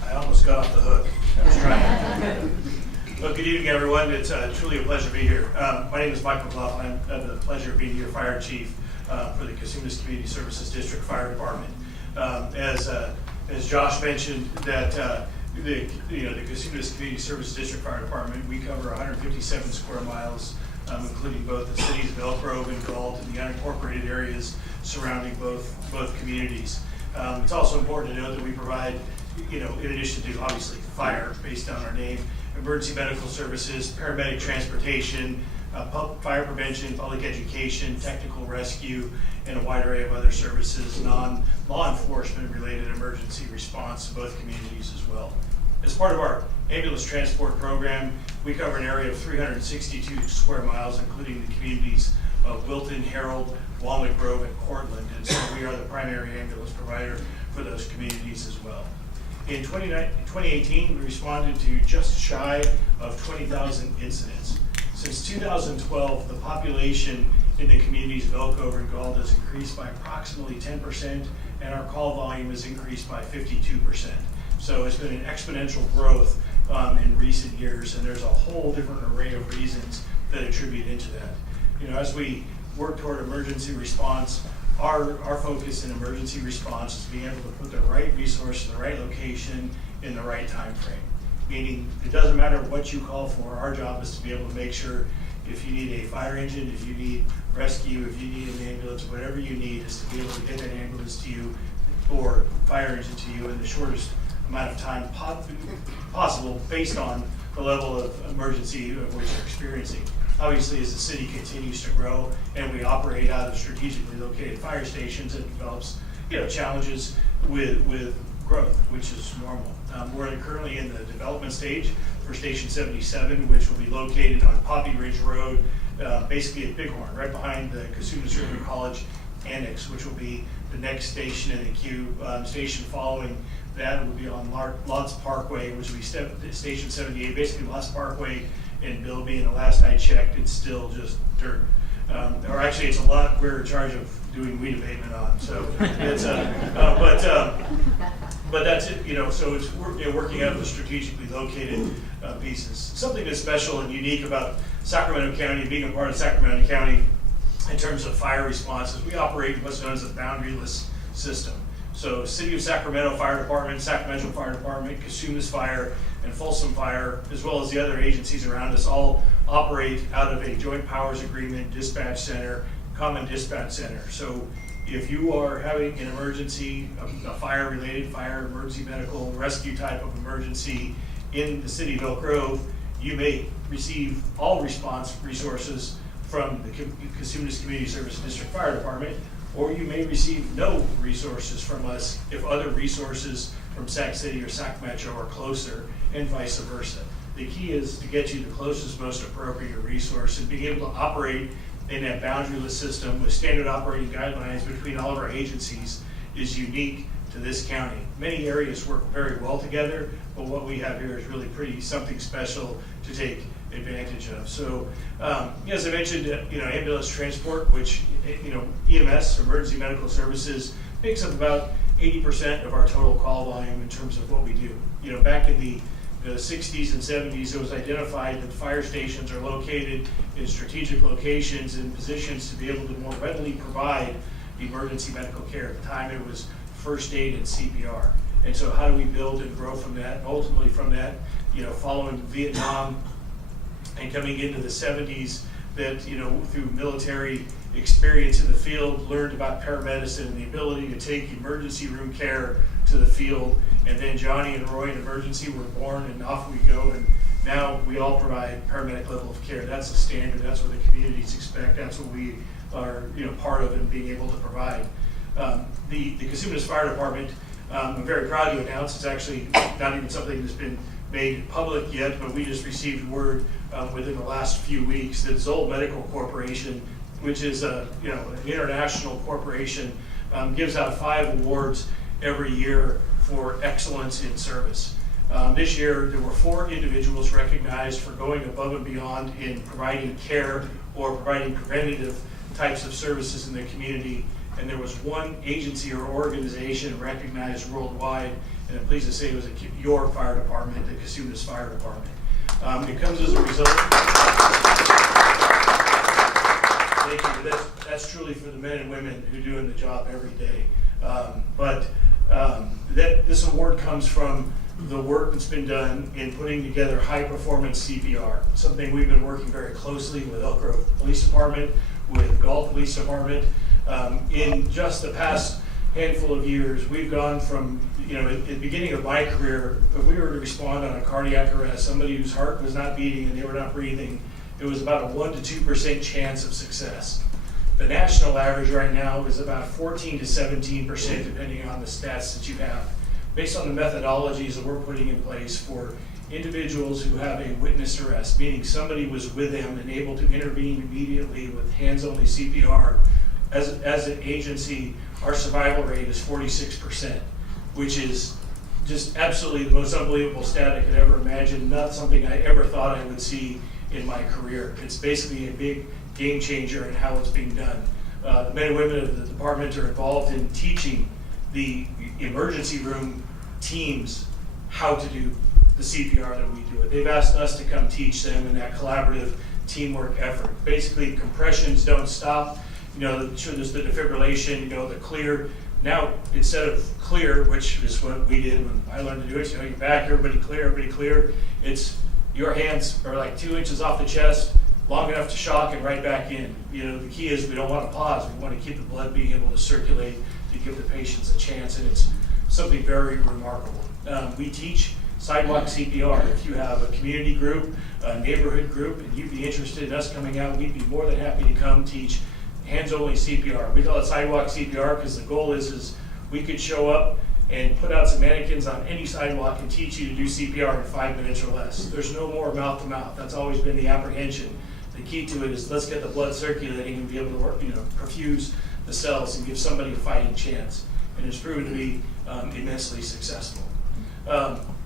I almost got off the hook. I was trying. Well, good evening, everyone. It's truly a pleasure to be here. My name is Mike McLaughlin. I have the pleasure of being your fire chief for the Casitas Community Services District Fire Department. As Josh mentioned, that the Casitas Community Services District Fire Department, we cover 157 square miles, including both the cities of Elk Grove and Galt and the unincorporated areas surrounding both communities. It's also important to note that we provide, in addition to obviously fire based on our name, emergency medical services, paramedic transportation, fire prevention, public education, technical rescue, and a wide array of other services, non-law enforcement related emergency response to both communities as well. As part of our ambulance transport program, we cover an area of 362 square miles, including the communities of Wilton, Harold, Walnut Grove, and Cortland, and so we are the primary ambulance provider for those communities as well. In 2018, we responded to just shy of 20,000 incidents. Since 2012, the population in the communities of Elk Grove and Galt has increased by approximately 10%, and our call volume has increased by 52%. So it's been an exponential growth in recent years, and there's a whole different array of reasons that attribute into that. You know, as we work toward emergency response, our focus in emergency response is being able to put the right resource in the right location in the right time frame. Meaning, it doesn't matter what you call for, our job is to be able to make sure if you need a fire engine, if you need rescue, if you need an ambulance, whatever you need is to be able to get that ambulance to you or fire engine to you in the shortest amount of time possible based on the level of emergency which you're experiencing. Obviously, as the city continues to grow and we operate out of strategically located fire stations, it develops, challenges with growth, which is normal. We're currently in the development stage for Station 77, which will be located on Poppy Ridge Road, basically at Bighorn, right behind the Cosumnes River College Annex, which will be the next station in the queue. Station following that will be on Lots Parkway, which will be Station 78, basically Lots Parkway and Bilby, and the last I checked, it's still just dirt. Or actually, it's a lot we're in charge of doing weed abatement on. So it's but that's it. So it's working out of the strategically located pieces. Something that's special and unique about Sacramento County, being a part of Sacramento County, in terms of fire responses, we operate what's known as a boundaryless system. So City of Sacramento Fire Department, Sacramento Fire Department, Cosumnes Fire, and Folsom Fire, as well as the other agencies around us, all operate out of a joint powers agreement, dispatch center, common dispatch center. So if you are having an emergency, a fire-related, fire, emergency medical, rescue type of emergency in the city of Elk Grove, you may receive all response resources from the Cosumnes Community Service District Fire Department, or you may receive no resources from us if other resources from Sac City or Sac Metro are closer, and vice versa. The key is to get you the closest, most appropriate resource, and being able to operate in that boundaryless system with standard operating guidelines between all of our agencies is unique to this county. Many areas work very well together, but what we have here is really pretty something special to take advantage of. So, as I mentioned, ambulance transport, which EMS, emergency medical services, makes up about 80% of our total call volume in terms of what we do. Back in the 60s and 70s, it was identified that fire stations are located in strategic locations and positions to be able to more readily provide emergency medical care. At the time, it was first aid and CPR. And so how do we build and grow from that? And ultimately from that, following Vietnam and coming into the 70s, that through military experience in the field, learned about paramedicine and the ability to take emergency room care to the field. And then Johnny and Roy in emergency were born, and off we go. And now we all provide paramedic level of care. That's a standard. That's what the communities expect. That's what we are part of and being able to provide. The Cosumnes Fire Department, I'm very proud to announce, it's actually not even something that's been made public yet, but we just received word within the last few weeks that Zoll Medical Corporation, which is an international corporation, gives out 5 awards every year for excellence in service. This year, there were 4 individuals recognized for going above and beyond in providing care or providing preventative types of services in the community. And there was 1 agency or organization recognized worldwide, and I'm pleased to say it was your fire department, the Cosumnes Fire Department. It comes as a result. Thank you. That's truly for the men and women who are doing the job every day. This award comes from the work that's been done in putting together high performance CPR, something we've been working very closely with Elk Grove Police Department, with Galt Police Department. In just the past handful of years, we've gone from, at the beginning of my career, if we were to respond on a cardiac arrest, somebody whose heart was not beating and they were not breathing, it was about a 1 to 2% chance of success. The national average right now is about 14 to 17%, depending on the stats that you have. Based on the methodologies that we're putting in place for individuals who have a witness arrest, meaning somebody was with them and able to intervene immediately with hands-only CPR, as an agency, our survival rate is 46%, which is just absolutely the most unbelievable stat I could ever imagine, not something I ever thought I would see in my career. It's basically a big game changer in how it's being done. The men and women of the department are involved in teaching the emergency room teams how to do the CPR that we do it. They've asked us to come teach them in that collaborative teamwork effort. Basically, compressions don't stop. You know, there's the defibrillation, you know, the clear. Now, instead of clear, which is what we did when I learned to do it, you know, you're back, everybody clear. It's your hands are like 2 inches off the chest, long enough to shock and right back in. You know, the key is we don't want to pause. We want to keep the blood being able to circulate to give the patients a chance, and it's something very remarkable. We teach sidewalk CPR. If you have a community group, a neighborhood group, and you'd be interested in us coming out, we'd be more than happy to come teach hands-only CPR. We call it sidewalk CPR because the goal is we could show up and put out some mannequins on any sidewalk and teach you to do CPR in 5 minutes or less. There's no more mouth-to-mouth. That's always been the apprehension. The key to it is let's get the blood circulating and be able to work, you know, perfuse the cells and give somebody a fighting chance. And it's proven to be immensely successful.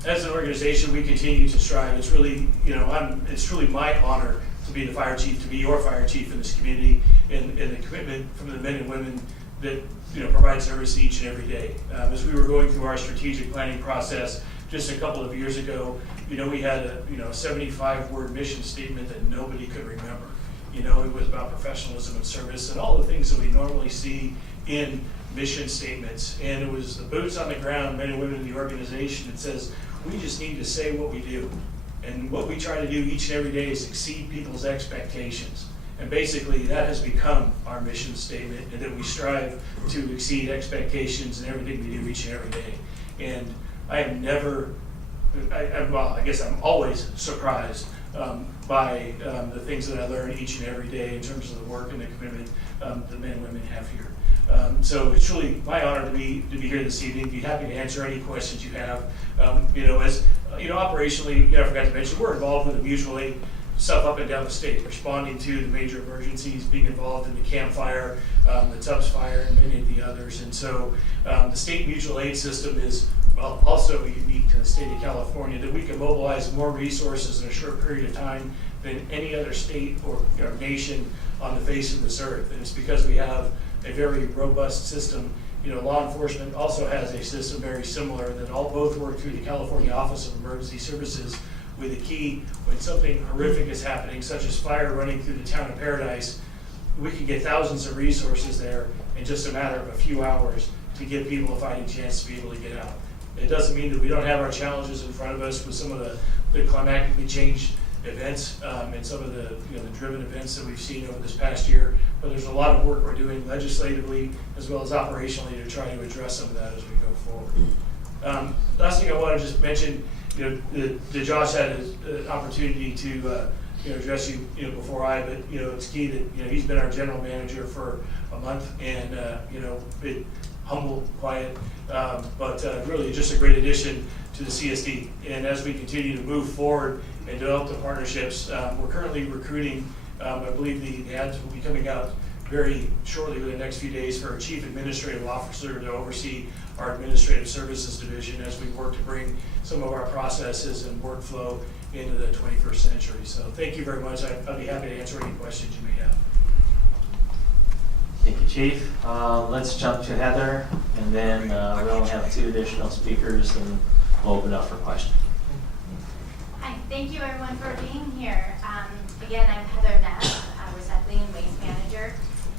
As an organization, we continue to strive. It's really, you know, it's truly my honor to be the fire chief, to be your fire chief in this community, and the commitment from the men and women that, you know, provide service each and every day. As we were going through our strategic planning process just a couple of years ago, you know, we had a 75-word mission statement that nobody could remember. You know, it was about professionalism and service and all the things that we normally see in mission statements. And it was the boots on the ground, men and women in the organization that says, we just need to say what we do. And what we try to do each and every day is exceed people's expectations. And basically that has become our mission statement, and that we strive to exceed expectations in everything we do each and every day. And I am never, I guess I'm always surprised by the things that I learn each and every day in terms of the work and the commitment the men and women have here. So it's truly my honor to be here this evening. Be happy to answer any questions you have. You know, as you know, operationally, I forgot to mention, we're involved with the mutual aid stuff up and down the state, responding to the major emergencies, being involved in the Camp Fire, the Tubbs Fire, and many of the others. And so the state mutual aid system is, well, also unique to the state of California, that we can mobilize more resources in a short period of time than any other state or nation on the face of this earth. And it's because we have a very robust system. You know, law enforcement also has a system very similar that both work through the California Office of Emergency Services, with a key when something horrific is happening, such as fire running through the town of Paradise. We can get thousands of resources there in just a matter of a few hours to give people a fighting chance to be able to get out. It doesn't mean that we don't have our challenges in front of us with some of the climatically changed events and some of the driven events that we've seen over this past year. But there's a lot of work we're doing legislatively as well as operationally to try to address some of that as we go forward. Last thing I want to just mention, that Josh had an opportunity to address you, before but it's key that he's been our general manager for a month, and bit humble, quiet, but really just a great addition to the CSD. And as we continue to move forward and develop the partnerships, we're currently recruiting. I believe the ads will be coming out very shortly, within the next few days, for our chief administrative officer to oversee our administrative services division as we work to bring some of our processes and workflow into the 21st century. So thank you very much. I'd be happy to answer any questions you may have. Thank you, Chief. Let's jump to Heather, and then we only have 2 additional speakers, and we'll open up for questions. Hi, thank you everyone for being here. Again, I'm Heather Ness, Recycling and Waste Manager,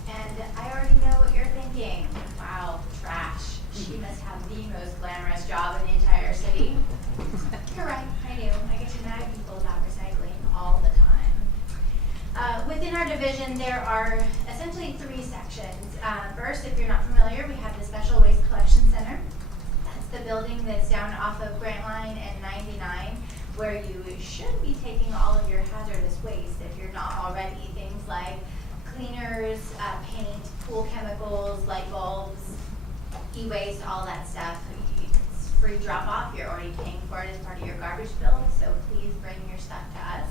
and I already know what you're thinking. Wow, trash. She must have the most glamorous job in the entire city. You're right, I do. I get to nag people about recycling all the time. Within our division, there are essentially 3 sections. First, if you're not familiar, we have the Special Waste Collection Center. That's the building that's down off of Grant Line and 99. where you should be taking all of your hazardous waste if you're not already. Things like cleaners, paint, pool chemicals, light bulbs, e-waste, all that stuff. It's free drop off. You're already paying for it as part of your garbage bill, so please bring your stuff to us.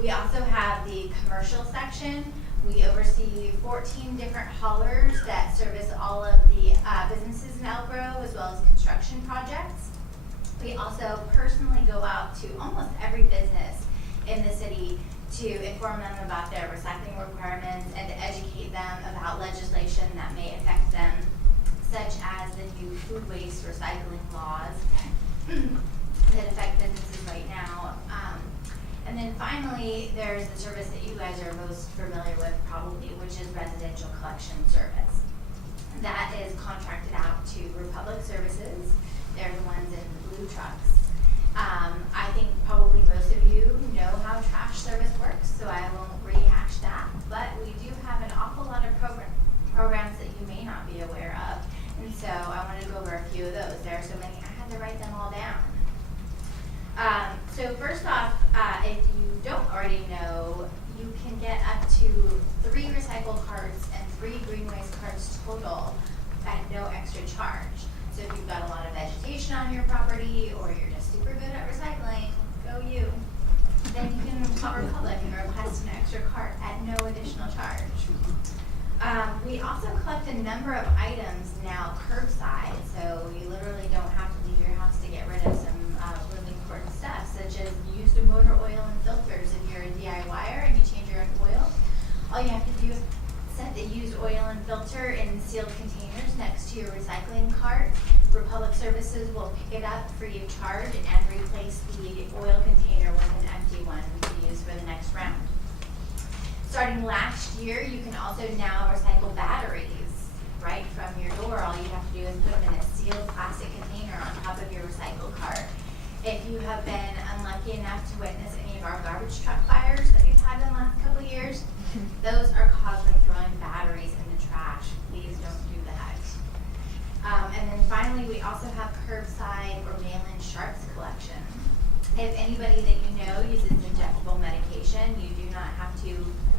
We also have the commercial section. We oversee 14 different haulers that service all of the businesses in Elk Grove as well as construction projects. We also personally go out to almost every business in the city to inform them about their recycling requirements and to educate them about legislation that may affect them, such as the new food waste recycling laws that affect businesses right now. And then finally, there's the service that you guys are most familiar with probably, which is residential collection service. That is contracted out to Republic Services. They're the ones in the blue trucks. I think probably most of you know how trash service works, so I won't rehash that. But we do have an awful lot of programs that you may not be aware of. And so I wanted to go over a few of those. There are so many, I had to write them all down. So first off, if you don't already know, you can get up to 3 recycle carts and 3 green waste carts total at no extra charge. So if you've got a lot of vegetation on your property or you're just super good at recycling, go you, then you can call Republic and request an extra cart at no additional charge. We also collect a number of items now curbside, so you literally don't have to leave your house to get rid of some really important stuff, such as used motor oil and filters. If you're a DIYer and you change your own oil, all you have to do is set the used oil and filter in sealed containers next to your recycling cart. Republic Services will pick it up free of charge and replace the oil container with an empty one to use for the next round. Starting last year, you can also now recycle batteries right from your door. All you have to do is put them in a sealed plastic container on top of your recycle cart. If you have been unlucky enough to witness any of our garbage truck fires that we've had in the last couple of years, those are caused by throwing batteries in the trash. Please don't do that. And then finally, we also have curbside or Mainland sharps collection. If anybody that you know uses injectable medication, you do not have to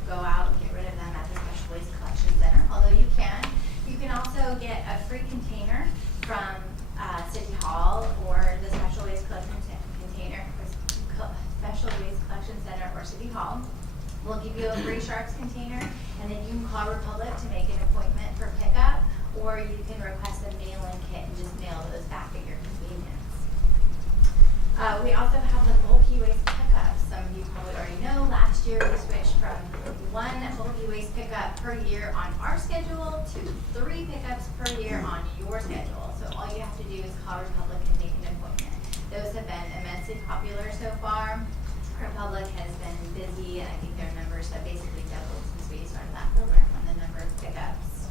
go out and get rid of them at the Special Waste Collection Center, although you can. You can also get a free container from City Hall or the Special Waste Collection Center or City Hall. We'll give you a free sharps container, and then you can call Republic to make an appointment for pickup, or you can request a mail-in kit and just mail those back at your convenience. We also have the bulky waste pickups. Some of you probably already know, last year we switched from 1 bulky waste pickup per year on our schedule to 3 pickups per year on your schedule. So all you have to do is call Republic and make an appointment. Those have been immensely popular so far. Republic has been busy, and I think their numbers have basically doubled since we started that program on the number of pickups.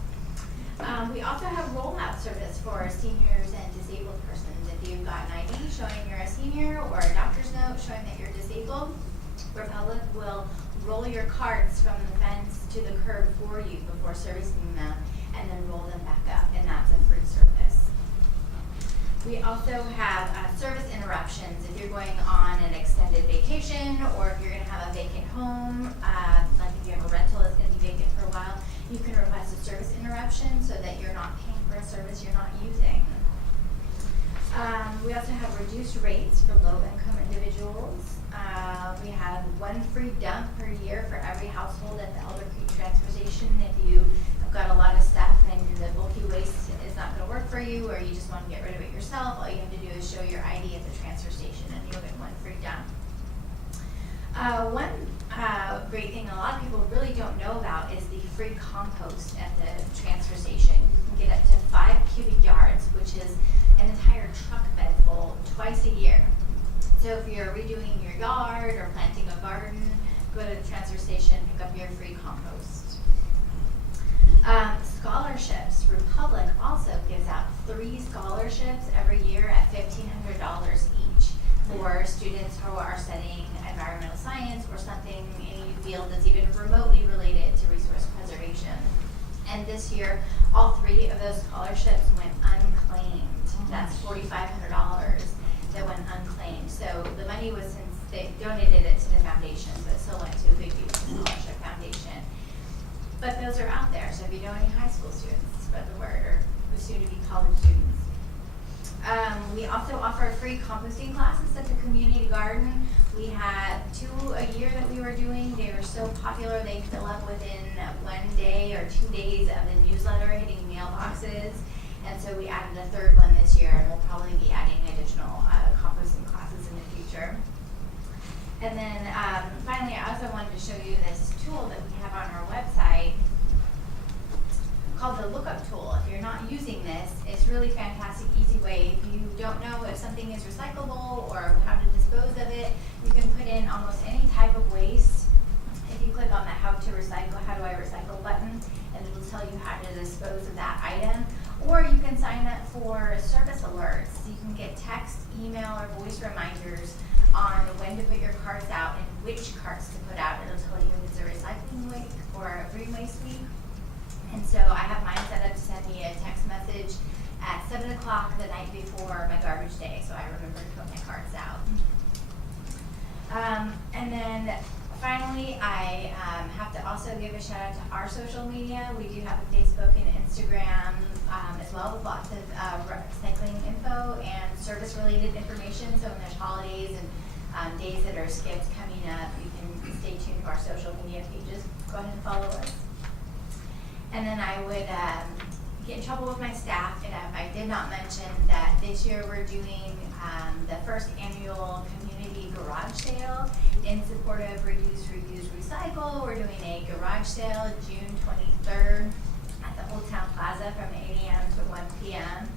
We also have rollout service for seniors and disabled persons. If you've got an ID showing you're a senior or a doctor's note showing that you're disabled, Republic will roll your carts from the fence to the curb for you before servicing them, and then roll them back up, and that's a free service. We also have service interruptions. If you're going on an extended vacation, or if you're going to have a vacant home, like if you have a rental that's going to be vacant for a while, you can request a service interruption so that you're not paying for a service you're not using. We also have reduced rates for low-income individuals. We have 1 free dump per year for every household at the Elder Creek Transfer Station. If you have got a lot of stuff and the bulky waste is not going to work for you, or you just want to get rid of it yourself, all you have to do is show your ID at the transfer station and you'll get 1 free dump. One great thing a lot of people really don't know about is the free compost at the transfer station. You can get up to 5 cubic yards, which is an entire truck bed full twice a year. So if you're redoing your yard or planting a garden, go to the transfer station, pick up your free compost. Scholarships. Republic also gives out 3 scholarships every year at $1,500 each for students who are studying environmental science or something, any field that's even remotely related to resource preservation. And this year, all 3 of those scholarships went unclaimed. That's $4,500. that went unclaimed. So the money was, since they donated it to the foundation, so it still went to a good youth scholarship foundation. But those are out there, so if you know any high school students, spread the word, or the soon-to-be college students. We also offer free composting classes at the community garden. We had 2 a year that we were doing. They were so popular they fill up within 1 day or 2 days of the newsletter hitting mailboxes. And so we added a 3rd one this year, and we'll probably be adding additional composting classes in the future. And then finally, I also wanted to show you this tool that we have on our website called the Lookup Tool. If you're not using this, it's really fantastic, easy way. If you don't know if something is recyclable or how to dispose of it, you can put in almost any type of waste. If you click on the How to Recycle, How do I Recycle button, and it'll tell you how to dispose of that item. Or you can sign up for service alerts. You can get text, email, or voice reminders on when to put your carts out and which carts to put out. It'll tell you if it's a recycling week or a green waste week. And so I have mine set up to send me a text message at 7 o'clock the night before my garbage day, so I remember to put my carts out. And then finally, I have to also give a shout out to our social media. We do have a Facebook and Instagram as well, with lots of recycling info and service-related information. So when there's holidays and days that are skipped coming up, you can stay tuned to our social media pages. Go ahead and follow us. And then I would get in trouble with my staff if I did not mention that this year we're doing the first annual community garage sale in support of Reduce, Reuse, Recycle. We're doing a garage sale June 23rd at the Old Town Plaza from 8 a.m. to 1 p.m.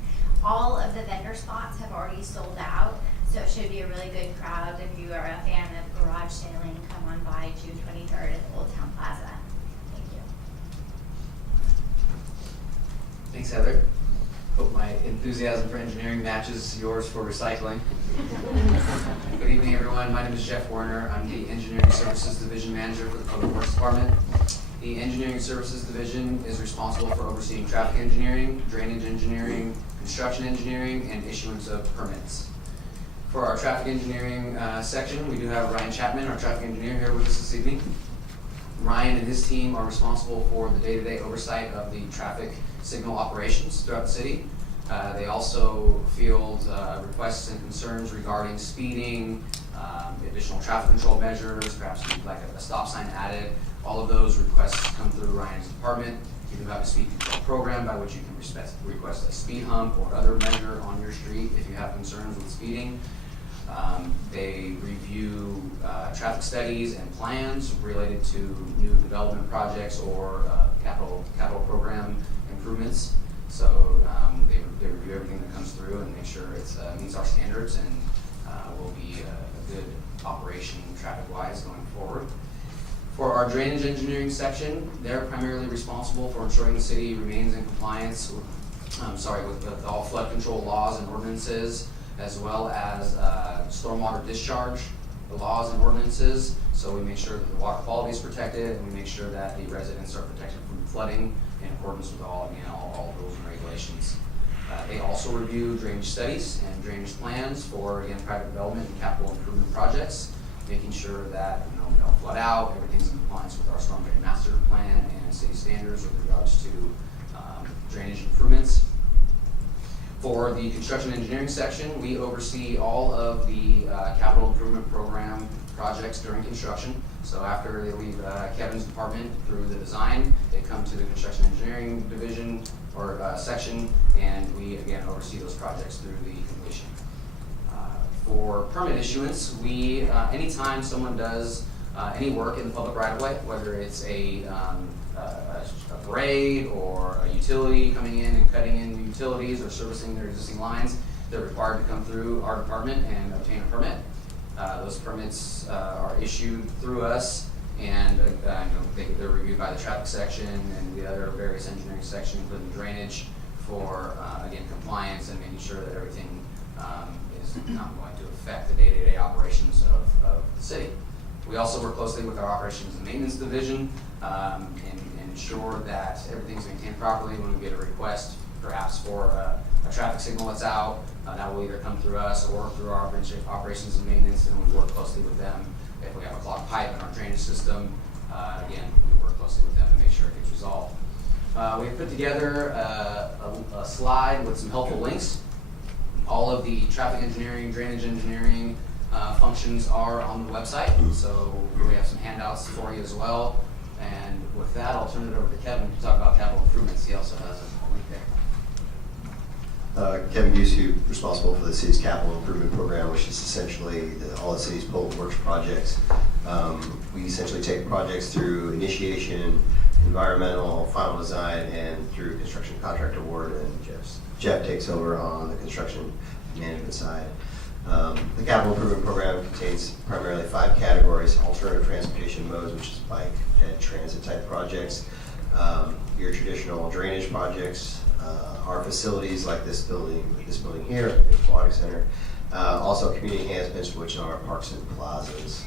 All of the vendor spots have already sold out, so it should be a really good crowd. If you are a fan of garage sailing, come on by June 23rd at the Old Town Plaza. Thank you. Thanks, Heather. Hope my enthusiasm for engineering matches yours for recycling. Good evening, everyone. My name is Jeff Warner. I'm the Engineering Services Division Manager for the Public Works Department. The Engineering Services Division is responsible for overseeing traffic engineering, drainage engineering, construction engineering, and issuance of permits. For our traffic engineering section, we do have Ryan Chapman, our traffic engineer, here with us this evening. Ryan and his team are responsible for the day-to-day oversight of the traffic signal operations throughout the city. They also field requests and concerns regarding speeding, additional traffic control measures, perhaps like a stop sign added. All of those requests come through Ryan's department. You do have a speed control program by which you can request a speed hump or other measure on your street if you have concerns with speeding. They review traffic studies and plans related to new development projects or capital program improvements. So they review everything that comes through and make sure it meets our standards and will be a good operation traffic-wise going forward. For our drainage engineering section, they're primarily responsible for ensuring the city remains in compliance with all flood control laws and ordinances, as well as stormwater discharge, the laws and ordinances. So we make sure that the water quality is protected, and we make sure that the residents are protected from flooding in accordance with all rules and regulations. They also review drainage studies and drainage plans for, again, private development and capital improvement projects, making sure that we don't flood out, everything's in compliance with our storm drain master plan and city standards with regards to drainage improvements. For the construction engineering section, we oversee all of the capital improvement program projects during construction. So after they leave Kevin's department through the design, they come to the construction engineering division or section, and we again oversee those projects through the completion. For permit issuance, we anytime someone does any work in the public right of way, whether it's a grade or a utility coming in and cutting in new utilities or servicing their existing lines, they're required to come through our department and obtain a permit. Those permits are issued through us, and they're reviewed by the traffic section and the other various engineering sections, including drainage, for again compliance and making sure that everything is not going to affect the day-to-day operations of the city. We also work closely with our operations and maintenance division and ensure that everything's maintained properly when we get a request, perhaps for a traffic signal that's out That will either come through us or through our operations and maintenance, and we work closely with them. If we have a clogged pipe in our drainage system, again, we work closely with them to make sure it gets resolved. We have put together a slide with some helpful links. All of the traffic engineering, drainage engineering functions are on the website, so we have some handouts for you as well. And with that, I'll turn it over to Kevin to talk about capital improvements. He also has a link there. Kevin Busey, responsible for the city's capital improvement program, which is essentially all the city's public works projects. We essentially take projects through initiation, environmental, final design, and through construction contract award, and Jeff takes over on the construction management side. The capital improvement program contains primarily 5 categories: alternative transportation modes, which is bike and transit type projects, your traditional drainage projects, our facilities like this building here, the Aquatic Center, also community enhancements, which are parks and plazas,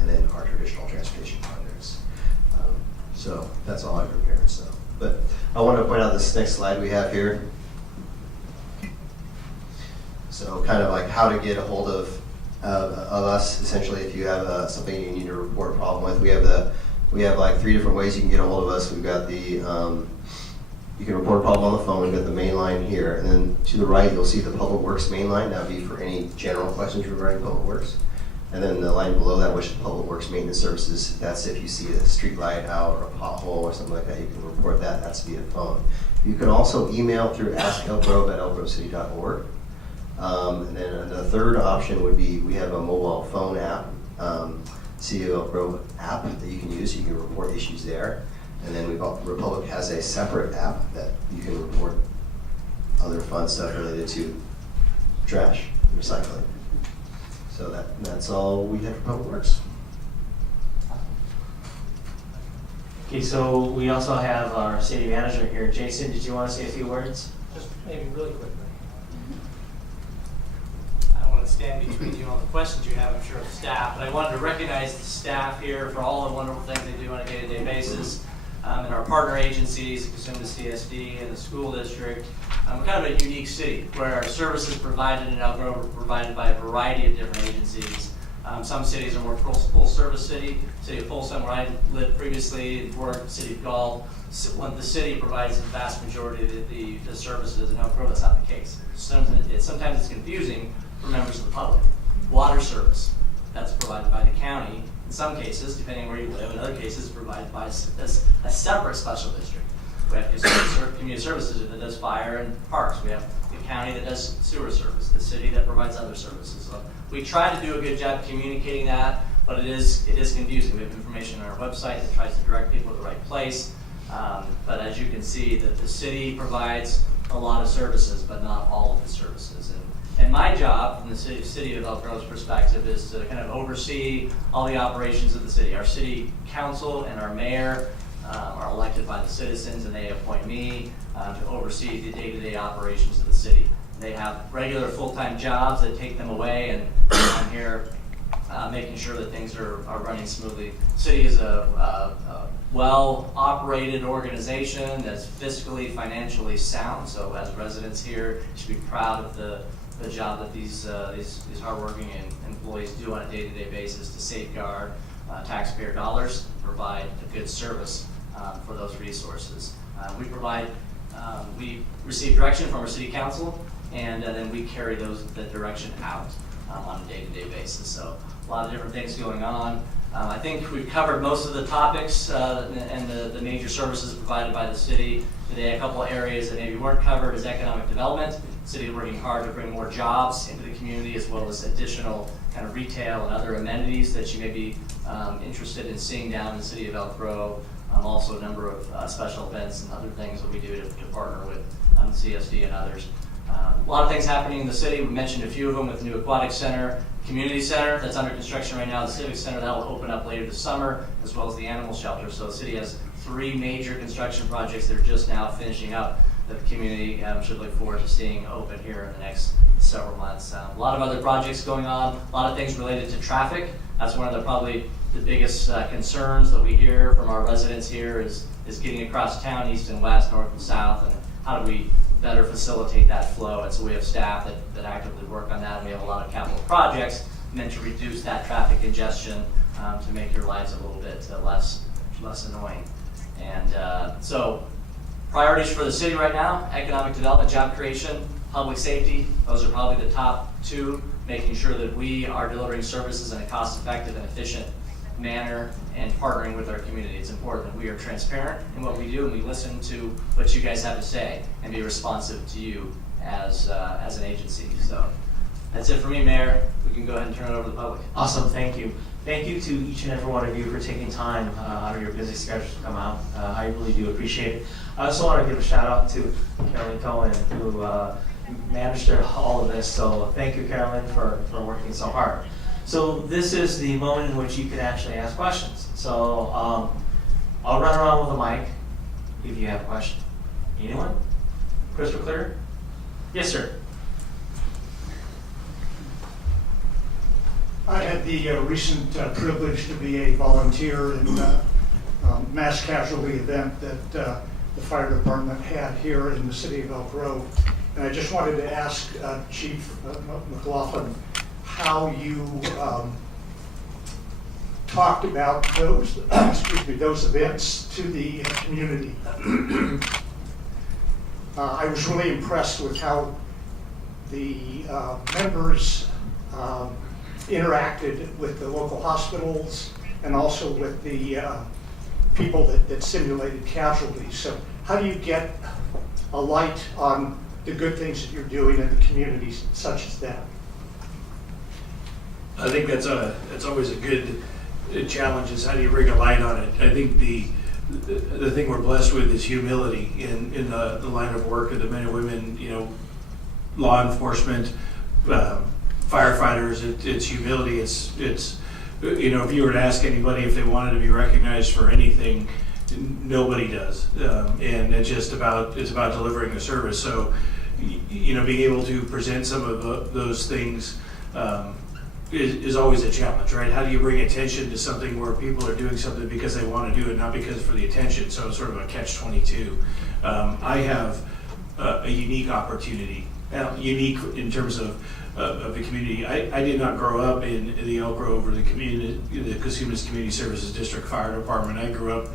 and then our traditional transportation projects. So that's all I prepared. So, but I want to point out this next slide we have here. So kind of like how to get a hold of us, essentially, if you have something you need to report a problem with. We have like 3 different ways you can get a hold of us. We've got the, you can report a problem on the phone. We've got the main line here. And then to the right, you'll see the Public Works main line. That would be for any general questions regarding Public Works. And then the line below that, which is Public Works Maintenance Services. That's if you see a street light out or a pothole or something like that, you can report that. That's via phone. You can also email through askelkgrove@elkgrovecity.org. And then the third option would be, we have a mobile phone app, City of Elk Grove app that you can use. You can report issues there. And then Republic has a separate app that you can report other fun stuff related to trash, recycling. So that's all we have for Public Works. Okay, so we also have our city manager here. Jason, did you want to say a few words? Just maybe really quickly. I don't want to stand between you and all the questions you have, I'm sure, of the staff, but I wanted to recognize the staff here for all the wonderful things they do on a day-to-day basis. And our partner agencies, Cosumnes CSD and the school district. We're kind of a unique city where our services provided in Elk Grove are provided by a variety of different agencies. Some cities are more full-service city. City of Folsom, where I lived previously, worked, City of Gulf. When the city provides the vast majority of the services in Elk Grove, that's not the case. Sometimes it's confusing for members of the public. Water service, that's provided by the county. In some cases, depending on where you live, in other cases, provided by a separate special district. We have community services that does fire and parks. We have the county that does sewer service, the city that provides other services. So we try to do a good job communicating that, but it is confusing. We have information on our website that tries to direct people to the right place. But as you can see, the city provides a lot of services, but not all of the services. And my job, from the city of Elk Grove's perspective, is to kind of oversee all the operations of the city. Our city council and our mayor are elected by the citizens, and they appoint me to oversee the day-to-day operations of the city. They have regular full-time jobs that take them away, and I'm here making sure that things are running smoothly. The city is a well-operated organization that's fiscally, financially sound. So as residents here, you should be proud of the job that these hardworking employees do on a day-to-day basis to safeguard taxpayer dollars, provide a good service for those resources. We receive direction from our city council, and then we carry the direction out on a day-to-day basis. So a lot of different things going on. I think we've covered most of the topics and the major services provided by the city today. A couple of areas that maybe weren't covered is economic development. The city is working hard to bring more jobs into the community, as well as additional kind of retail and other amenities that you may be interested in seeing down in the city of Elk Grove. Also a number of special events and other things that we do to partner with CSD and others. A lot of things happening in the city. We mentioned a few of them with the new aquatic center, community center that's under construction right now, the Civic Center that will open up later this summer, as well as the animal shelter. So the city has 3 major construction projects that are just now finishing up that the community should look forward to seeing open here in the next several months. A lot of other projects going on, a lot of things related to traffic. That's one of probably the biggest concerns that we hear from our residents here is getting across town, east and west, north and south, and how do we better facilitate that flow. And so we have staff that actively work on that, and we have a lot of capital projects meant to reduce that traffic congestion, to make your lives a little bit less annoying. And so priorities for the city right now: economic development, job creation, public safety. Those are probably the top two, making sure that we are delivering services in a cost-effective and efficient manner and partnering with our community. It's important that we are transparent in what we do, and we listen to what you guys have to say and be responsive to you as an agency. So that's it for me, Mayor. We can go ahead and turn it over to the public. Awesome, thank you. Thank you to each and every one of you for taking time out of your busy schedules to come out. I really do appreciate it. I also want to give a shout out to Carolyn Cohen, who managed all of this. So thank you, Carolyn, for working so hard. So this is the moment in which you can actually ask questions. So I'll run around with a mic if you have a question. Anyone? Crystal clear? Yes, sir. I had the recent privilege to be a volunteer in a mass casualty event that the fire department had here in the city of Elk Grove. And I just wanted to ask Chief McLaughlin how you talked about those, those events to the community. I was really impressed with how the members interacted with the local hospitals and also with the people that simulated casualties. So how do you get a light on the good things that you're doing in the communities such as that? I think that's always a good challenge, is how do you bring a light on it. I think the thing we're blessed with is humility in the line of work of the men and women, law enforcement, firefighters. It's humility. It's if you were to ask anybody if they wanted to be recognized for anything, nobody does. And it's about delivering the service. So being able to present some of those things is always a challenge, right? How do you bring attention to something where people are doing something because they want to do it, not because for the attention? So it's sort of a catch-22. I have a unique opportunity, unique in terms of the community. I did not grow up in the Elk Grove or the Cosumnes Community Services District Fire Department. I grew up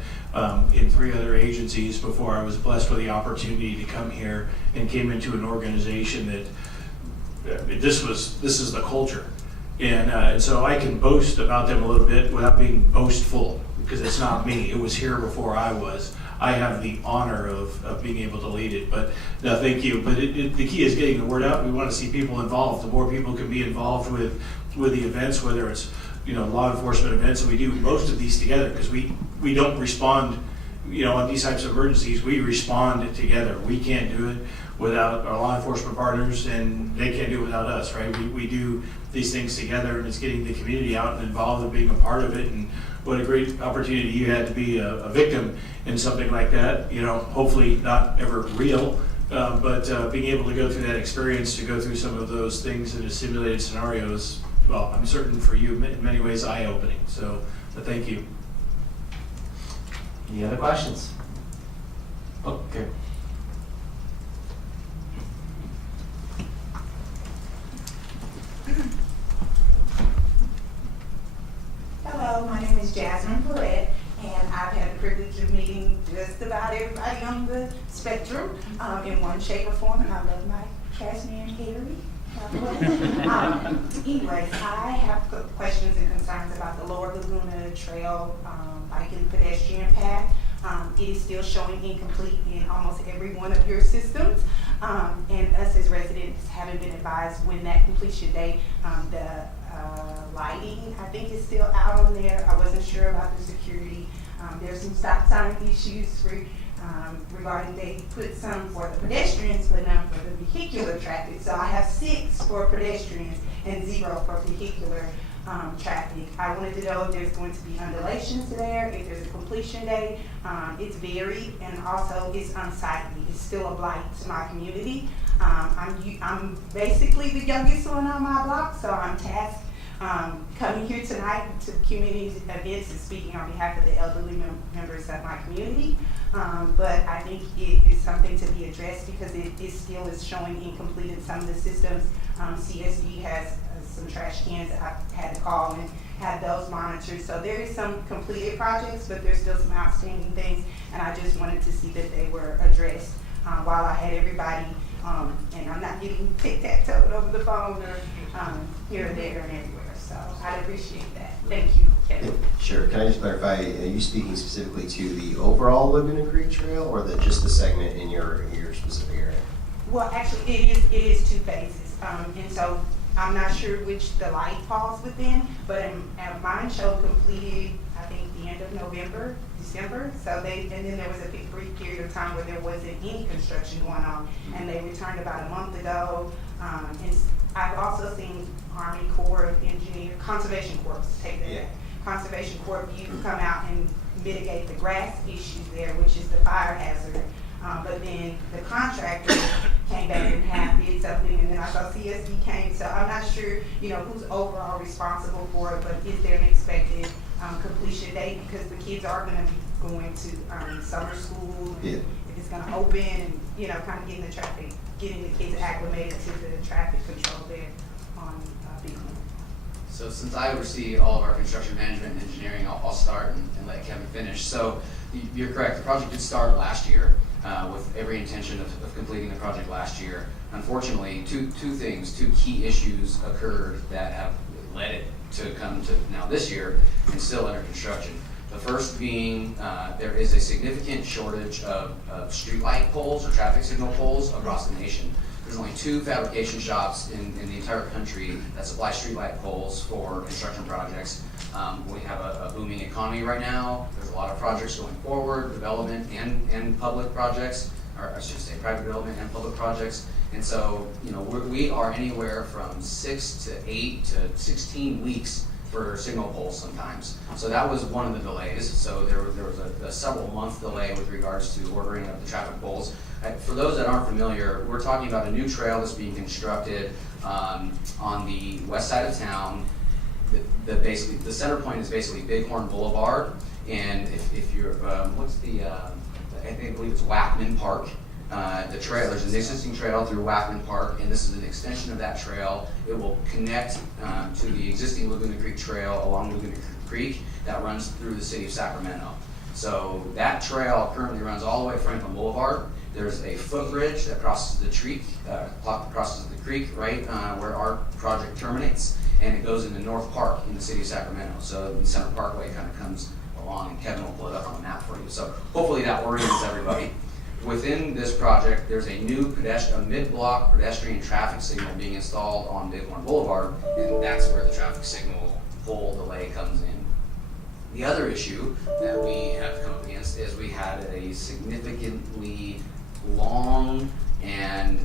in 3 other agencies before I was blessed with the opportunity to come here and came into an organization that this is the culture. And so I can boast about them a little bit without being boastful, because it's not me. It was here before I was. I have the honor of being able to lead it. But no, thank you. But the key is getting the word out. We want to see people involved. The more people can be involved with the events, whether it's law enforcement events, and we do most of these together, because we don't respond on these types of emergencies. We respond together. We can't do it without our law enforcement partners, and they can't do it without us, right? We do these things together, and it's getting the community out and involved and being a part of it. And what a great opportunity you had to be a victim in something like that. Hopefully not ever real, but being able to go through that experience, to go through some of those things in a simulated scenarios, well, I'm certain for you in many ways eye-opening. So thank you. Any other questions? Okay. Hello, my name is Jasmine Perrette, and I've had the privilege of meeting just about everybody on the spectrum in one shape or form, and I love my trash man Harry. Anyways, I have questions and concerns about the Lower Laguna Trail bike and pedestrian path. It is still showing incomplete in almost every one of your systems, and us as residents haven't been advised when that completion date. The lighting, I think, is still out on there. I wasn't sure about the security. There's some stop sign issues regarding they put some for the pedestrians, but none for the vehicular traffic. So I have 6 for pedestrians and 0 for vehicular traffic. I wanted to know if there's going to be undulations there, if there's a completion date. It's varied, and also it's unsightly. It's still a blight to my community. I'm basically the youngest one on my block, so I'm tasked coming here tonight to community events and speaking on behalf of the elderly members of my community. But I think it is something to be addressed because it still is showing incomplete in some of the systems. CSD has some trash cans that I've had to call and have those monitored. So there is some completed projects, but there's still some outstanding things, and I just wanted to see that they were addressed while I had everybody, and I'm not getting tic-tac-toed over the phone or here and there and everywhere. So I'd appreciate that. Thank you, Kevin. Sure. Can I just clarify, are you speaking specifically to the overall Laguna Creek Trail or just the segment in your specific area? Well, actually, it is two phases, and so I'm not sure which the light falls within, but mine showed completed, I think, the end of November, December. So and then there was a big brief period of time where there wasn't any construction going on, and they returned about a month ago. And I've also seen Army Corps of Engineers, Conservation Corps, Conservation Corps, you come out and mitigate the grass issues there, which is the fire hazard. But then the contractor came back and did something, and then I saw CSD came. So I'm not sure, who's overall responsible for it, but is there an expected completion date? Because the kids are going to be going to summer school. Yeah. If it's going to open, and kind of getting the kids acclimated to the traffic control there on Big Horn. So since I oversee all of our construction management and engineering, I'll start and let Kevin finish. So you're correct, the project did start last year with every intention of completing the project last year. Unfortunately, two key issues occurred that have led it to come to now this year and still under construction. The first being there is a significant shortage of streetlight poles or traffic signal poles across the nation. There's only 2 fabrication shops in the entire country that supply streetlight poles for construction projects. We have a booming economy right now. There's a lot of projects going forward, development and public projects, or I should say private development and public projects. And so, we are anywhere from 6 to 8 to 16 weeks for signal poles sometimes. So that was one of the delays. So there was a several month delay with regards to ordering of the traffic poles. For those that aren't familiar, we're talking about a new trail that's being constructed on the west side of town. The center point is basically Bighorn Boulevard, and if you're I believe it's Wackman Park. The trail, there's an existing trail through Wackman Park, and this is an extension of that trail. It will connect to the existing Laguna Creek Trail along Laguna Creek that runs through the city of Sacramento. So that trail currently runs all the way Franklin Boulevard. There's a footbridge that crosses the creek, right where our project terminates, and it goes into North Park in the city of Sacramento. So the Center Parkway kind of comes along, and Kevin will pull it up on the map for you. So hopefully that orients everybody. Within this project, there's a new mid-block pedestrian traffic signal being installed on Bighorn Boulevard, and that's where the traffic signal pole delay comes in. The other issue that we have come up against is we had a significantly long and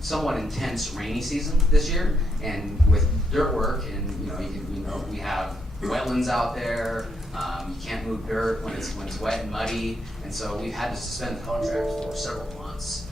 somewhat intense rainy season this year, and with dirt work, and we have wetlands out there. You can't move dirt when it's wet and muddy, and so we've had to suspend the contract for several months.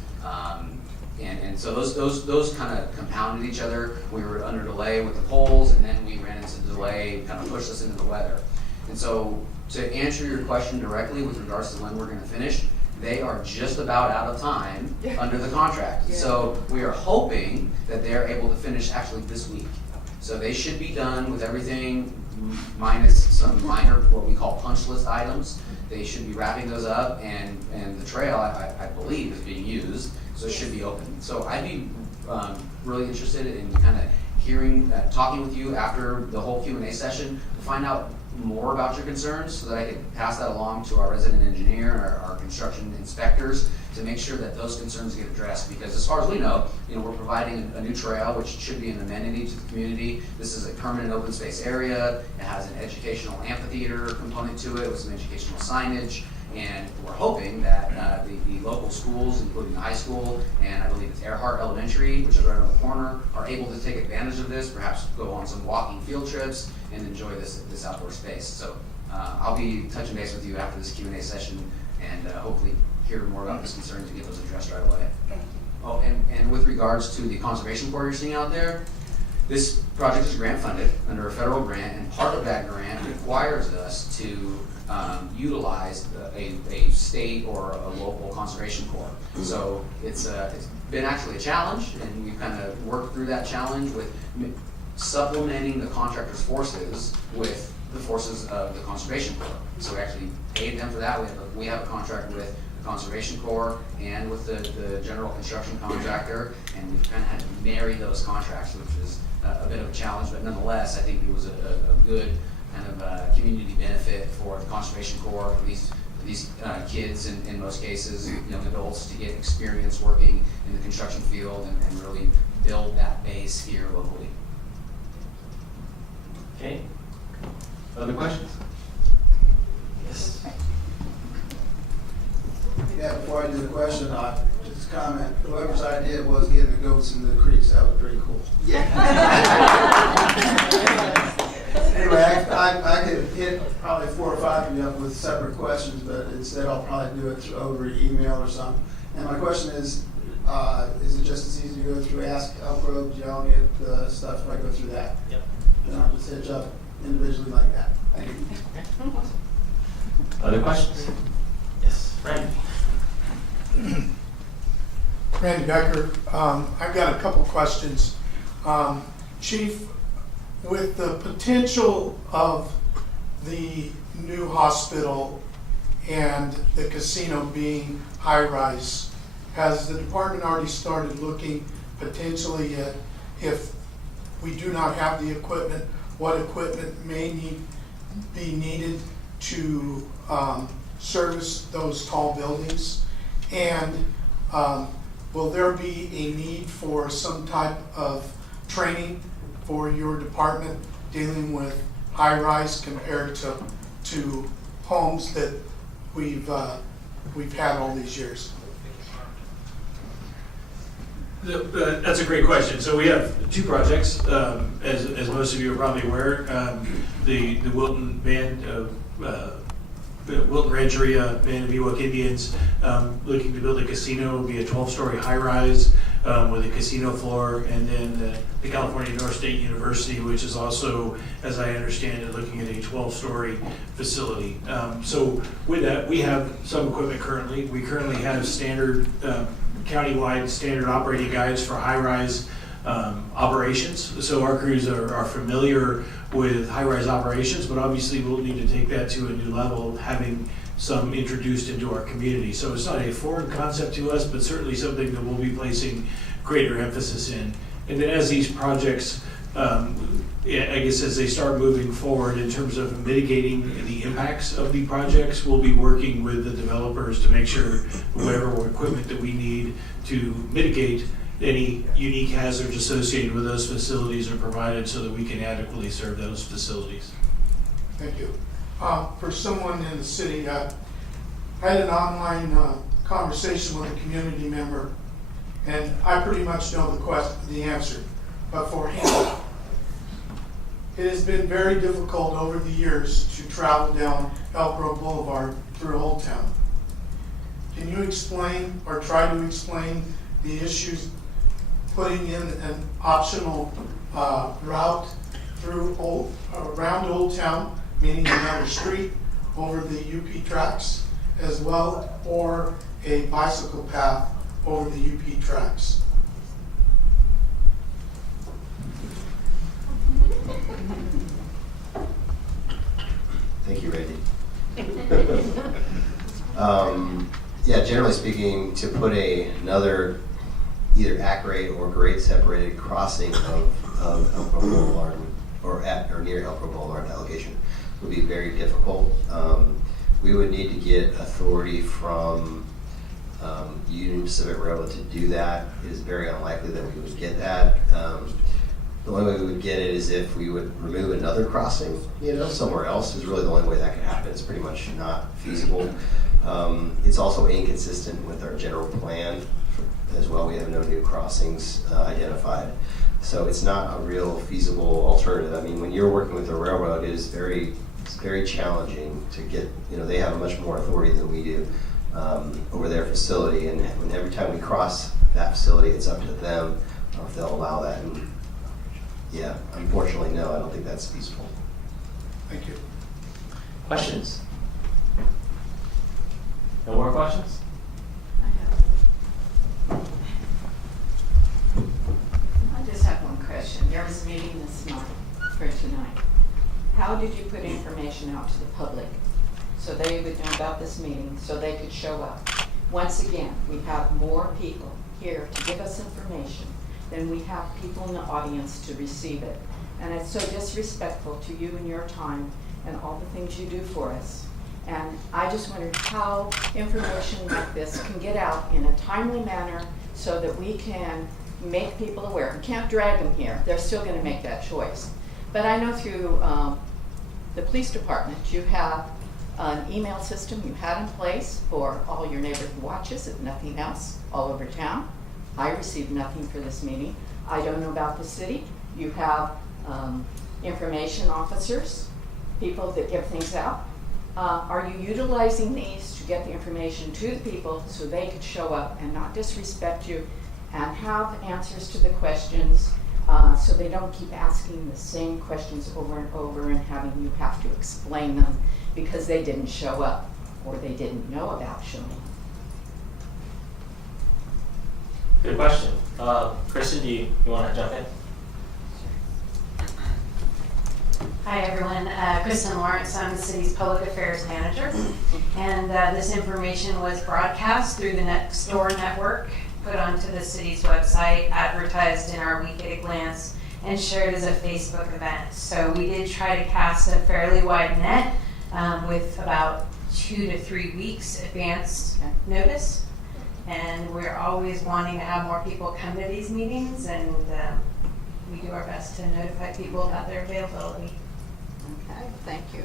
And so those kind of compounded each other. We were under delay with the poles, and then we ran into delay, kind of pushed us into the weather. And so to answer your question directly with regards to when we're going to finish, they are just about out of time under the contract. Yeah. So we are hoping that they're able to finish actually this week. So they should be done with everything minus some minor, what we call punch list items. They should be wrapping those up, and the trail, I believe, is being used, so it should be open. So I'd be really interested in kind of hearing, talking with you after the whole Q&A session to find out more about your concerns so that I can pass that along to our resident engineer and our construction inspectors to make sure that those concerns get addressed. Because as far as we know, we're providing a new trail, which should be an amenity to the community. This is a permanent open space area. It has an educational amphitheater component to it with some educational signage. And we're hoping that the local schools, including the high school, and I believe it's Earhart Elementary, which is right around the corner, are able to take advantage of this, perhaps go on some walking field trips and enjoy this outdoor space. So I'll be touching base with you after this Q&A session, and hopefully hear more about those concerns and get those addressed right away. Thank you. Oh, and with regards to the conservation corps you're seeing out there, This project is grant funded under a federal grant, and part of that grant requires us to utilize a state or a local conservation corps. So it's been actually a challenge, and we've kind of worked through that challenge with supplementing the contractor's forces with the forces of the Conservation Corps. So we actually paid them for that. We have a contract with the Conservation Corps and with the general construction contractor, and we've kind of had to marry those contracts, which is a bit of a challenge, but nonetheless, I think it was a good kind of community benefit for the Conservation Corps, for these kids in most cases, young adults, to get experience working in the construction field and really build that base here locally. Okay. Other questions? Yes. Yeah, before I do the question, just comment. Whoever's idea it was getting the goats in the creeks, that was pretty cool. Yeah. Anyway, I could hit probably 4 or 5 of you up with separate questions, but instead I'll probably do it over email or something. And my question is it just as easy to go through Ask Elk Grove? Do y'all get the stuff if I go through that? Yep. Then I'll just hitch up individually like that. Thank you. Other questions? Yes, Randy. Randy Becker. I've got a couple questions. Chief, with the potential of the new hospital and the casino being high-rise, has the department already started looking potentially at, if we do not have the equipment, what equipment may be needed to service those tall buildings? And will there be a need for some type of training for your department dealing with high-rise compared to homes that we've had all these years? That's a great question. So we have 2 projects, as most of you are probably aware. The Wilton Band of Wilton Rancheria Band of Ewok Indians looking to build a casino. It will be a 12-story high-rise with a casino floor, and then the California North State University, which is also, as I understand it, looking at a 12-story facility. So with that, we have some equipment currently. We currently have standard county-wide standard operating guides for high-rise operations. So our crews are familiar with high-rise operations, but obviously we'll need to take that to a new level, having some introduced into our community. So it's not a foreign concept to us, but certainly something that we'll be placing greater emphasis in. And then as these projects, I guess as they start moving forward in terms of mitigating the impacts of the projects, we'll be working with the developers to make sure whatever equipment that we need to mitigate any unique hazards associated with those facilities are provided so that we can adequately serve those facilities. Thank you. For someone in the city, I had an online conversation with a community member, and I pretty much know the answer, but for him, it has been very difficult over the years to travel down Elk Grove Boulevard through Old Town. Can you explain or try to explain the issues putting in an optional route through around Old Town, meaning another street over the UP tracks as well, or a bicycle path over the UP tracks? Thank you, Randy. Yeah, generally speaking, to put another either at-grade or grade-separated crossing of Elk Grove Boulevard or near Elk Grove Boulevard allocation would be very difficult. We would need to get authority from Union Pacific Railroad to do that. It is very unlikely that we would get that. The only way we would get it is if we would remove another crossing, somewhere else is really the only way that could happen. It's pretty much not feasible. It's also inconsistent with our general plan as well. We have no new crossings identified. So it's not a real feasible alternative. I mean, when you're working with the railroad, it's very challenging to get, they have much more authority than we do over their facility. And every time we cross that facility, it's up to them if they'll allow that. And yeah, unfortunately, no, I don't think that's feasible. Thank you. Questions? No more questions? I just have one question. There was a meeting this night, for tonight. How did you put information out to the public so they would know about this meeting, so they could show up? Once again, we have more people here to give us information than we have people in the audience to receive it. And it's so disrespectful to you and your time and all the things you do for us. And I just wondered how information like this can get out in a timely manner so that we can make people aware. We can't drag them here. They're still going to make that choice. But I know through the police department, you have an email system you had in place for all your neighborhood watches, if nothing else, all over town. I received nothing for this meeting. I don't know about the city. You have information officers, people that give things out. Are you utilizing these to get the information to the people so they could show up and not disrespect you and have answers to the questions so they don't keep asking the same questions over and over and having you have to explain them because they didn't show up or they didn't know about showing up? Good question. Kristen, do you want to jump in? Hi everyone, Kristen Lawrence, I'm the city's public affairs manager, and this information was broadcast through the Nextdoor network, put onto the city's website, advertised in our weekly glance, and shared as a Facebook event. So we did try to cast a fairly wide net with about 2 to 3 weeks advance notice, and we're always wanting to have more people come to these meetings, and we do our best to notify people about their availability. Okay, thank you.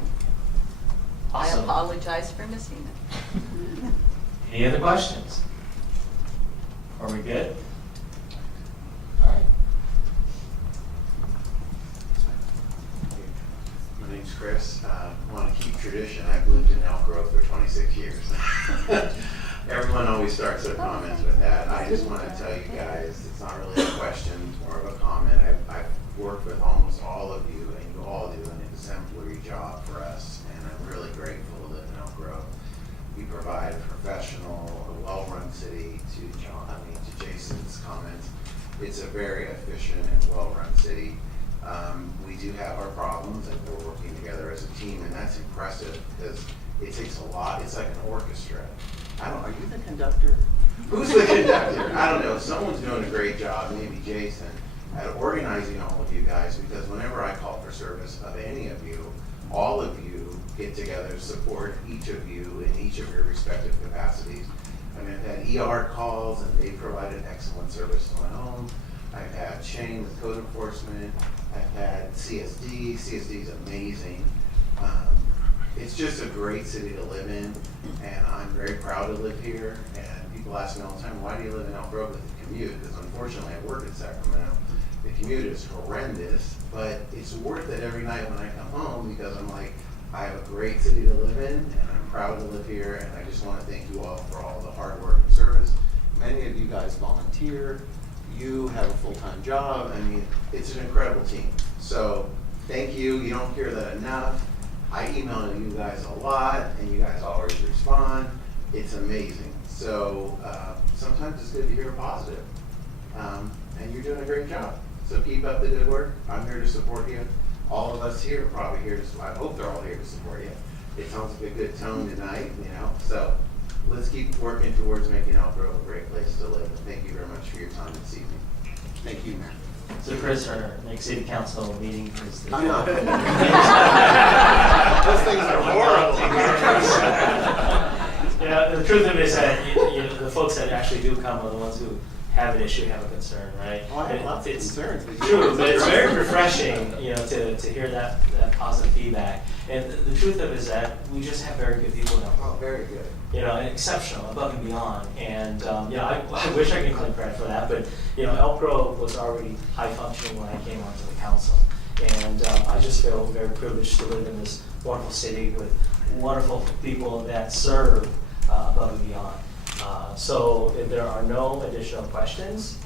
Awesome. I apologize for missing it. Any other questions? Are we good? All right. My name's Chris. I want to keep tradition. I've lived in Elk Grove for 26 years. Everyone always starts their comments with that. I just want to tell you guys, it's not really a question, it's more of a comment. I've worked with almost all of you, and you all do an exemplary job for us, and I'm really grateful to live in Elk Grove. We provide a professional, a well-run city. To Jason's comments, it's a very efficient and well-run city. We do have our problems, and we're working together as a team, and that's impressive because it takes a lot. It's like an orchestra. Are you the conductor? Who's the conductor? I don't know. Someone's doing a great job, maybe Jason, at organizing all of you guys, because whenever I call for service of any of you, all of you get together to support each of you in each of your respective capacities. I mean, I've had ER calls, and they provided excellent service to my home. I've had Shane with code enforcement. I've had CSD. CSD is amazing. It's just a great city to live in, and I'm very proud to live here. And people ask me all the time, why do you live in Elk Grove with the commute? Because unfortunately I work in Sacramento. The commute is horrendous, but it's worth it every night when I come home because I'm like, I have a great city to live in, and I'm proud to live here, and I just want to thank you all for all the hard work and service. Many of you guys volunteer. You have a full-time job. I mean, it's an incredible team. So thank you. You don't hear that enough. I email you guys a lot, and you guys always respond. It's amazing. So sometimes it's good to hear positive. And you're doing a great job. So keep up the good work. I'm here to support you. All of us here are probably here to, I hope they're all here to support you. It sounds like a good tone tonight, you know. So let's keep working towards making Elk Grove a great place to live. And thank you very much for your time this evening. Thank you, Mayor. So Chris, our next city council meeting is the... I'm not. Those things are horrible. Yeah, the truth of it is that the folks that actually do come are the ones who have an issue, have a concern, right? Oh, I have lots of concerns. True, but it's very refreshing, to hear that positive feedback. And the truth of it is that we just have very good people now. Oh, very good. And exceptional, above and beyond. And I wish I could claim credit for that, but Elk Grove was already high functioning when I came onto the council. And I just feel very privileged to live in this wonderful city with wonderful people that serve above and beyond. So if there are no additional questions,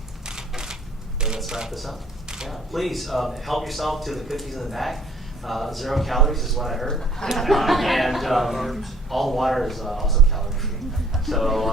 then let's wrap this up. Yeah, please help yourself to the cookies in the back. 0 calories is what I heard. And all water is also calorie free. So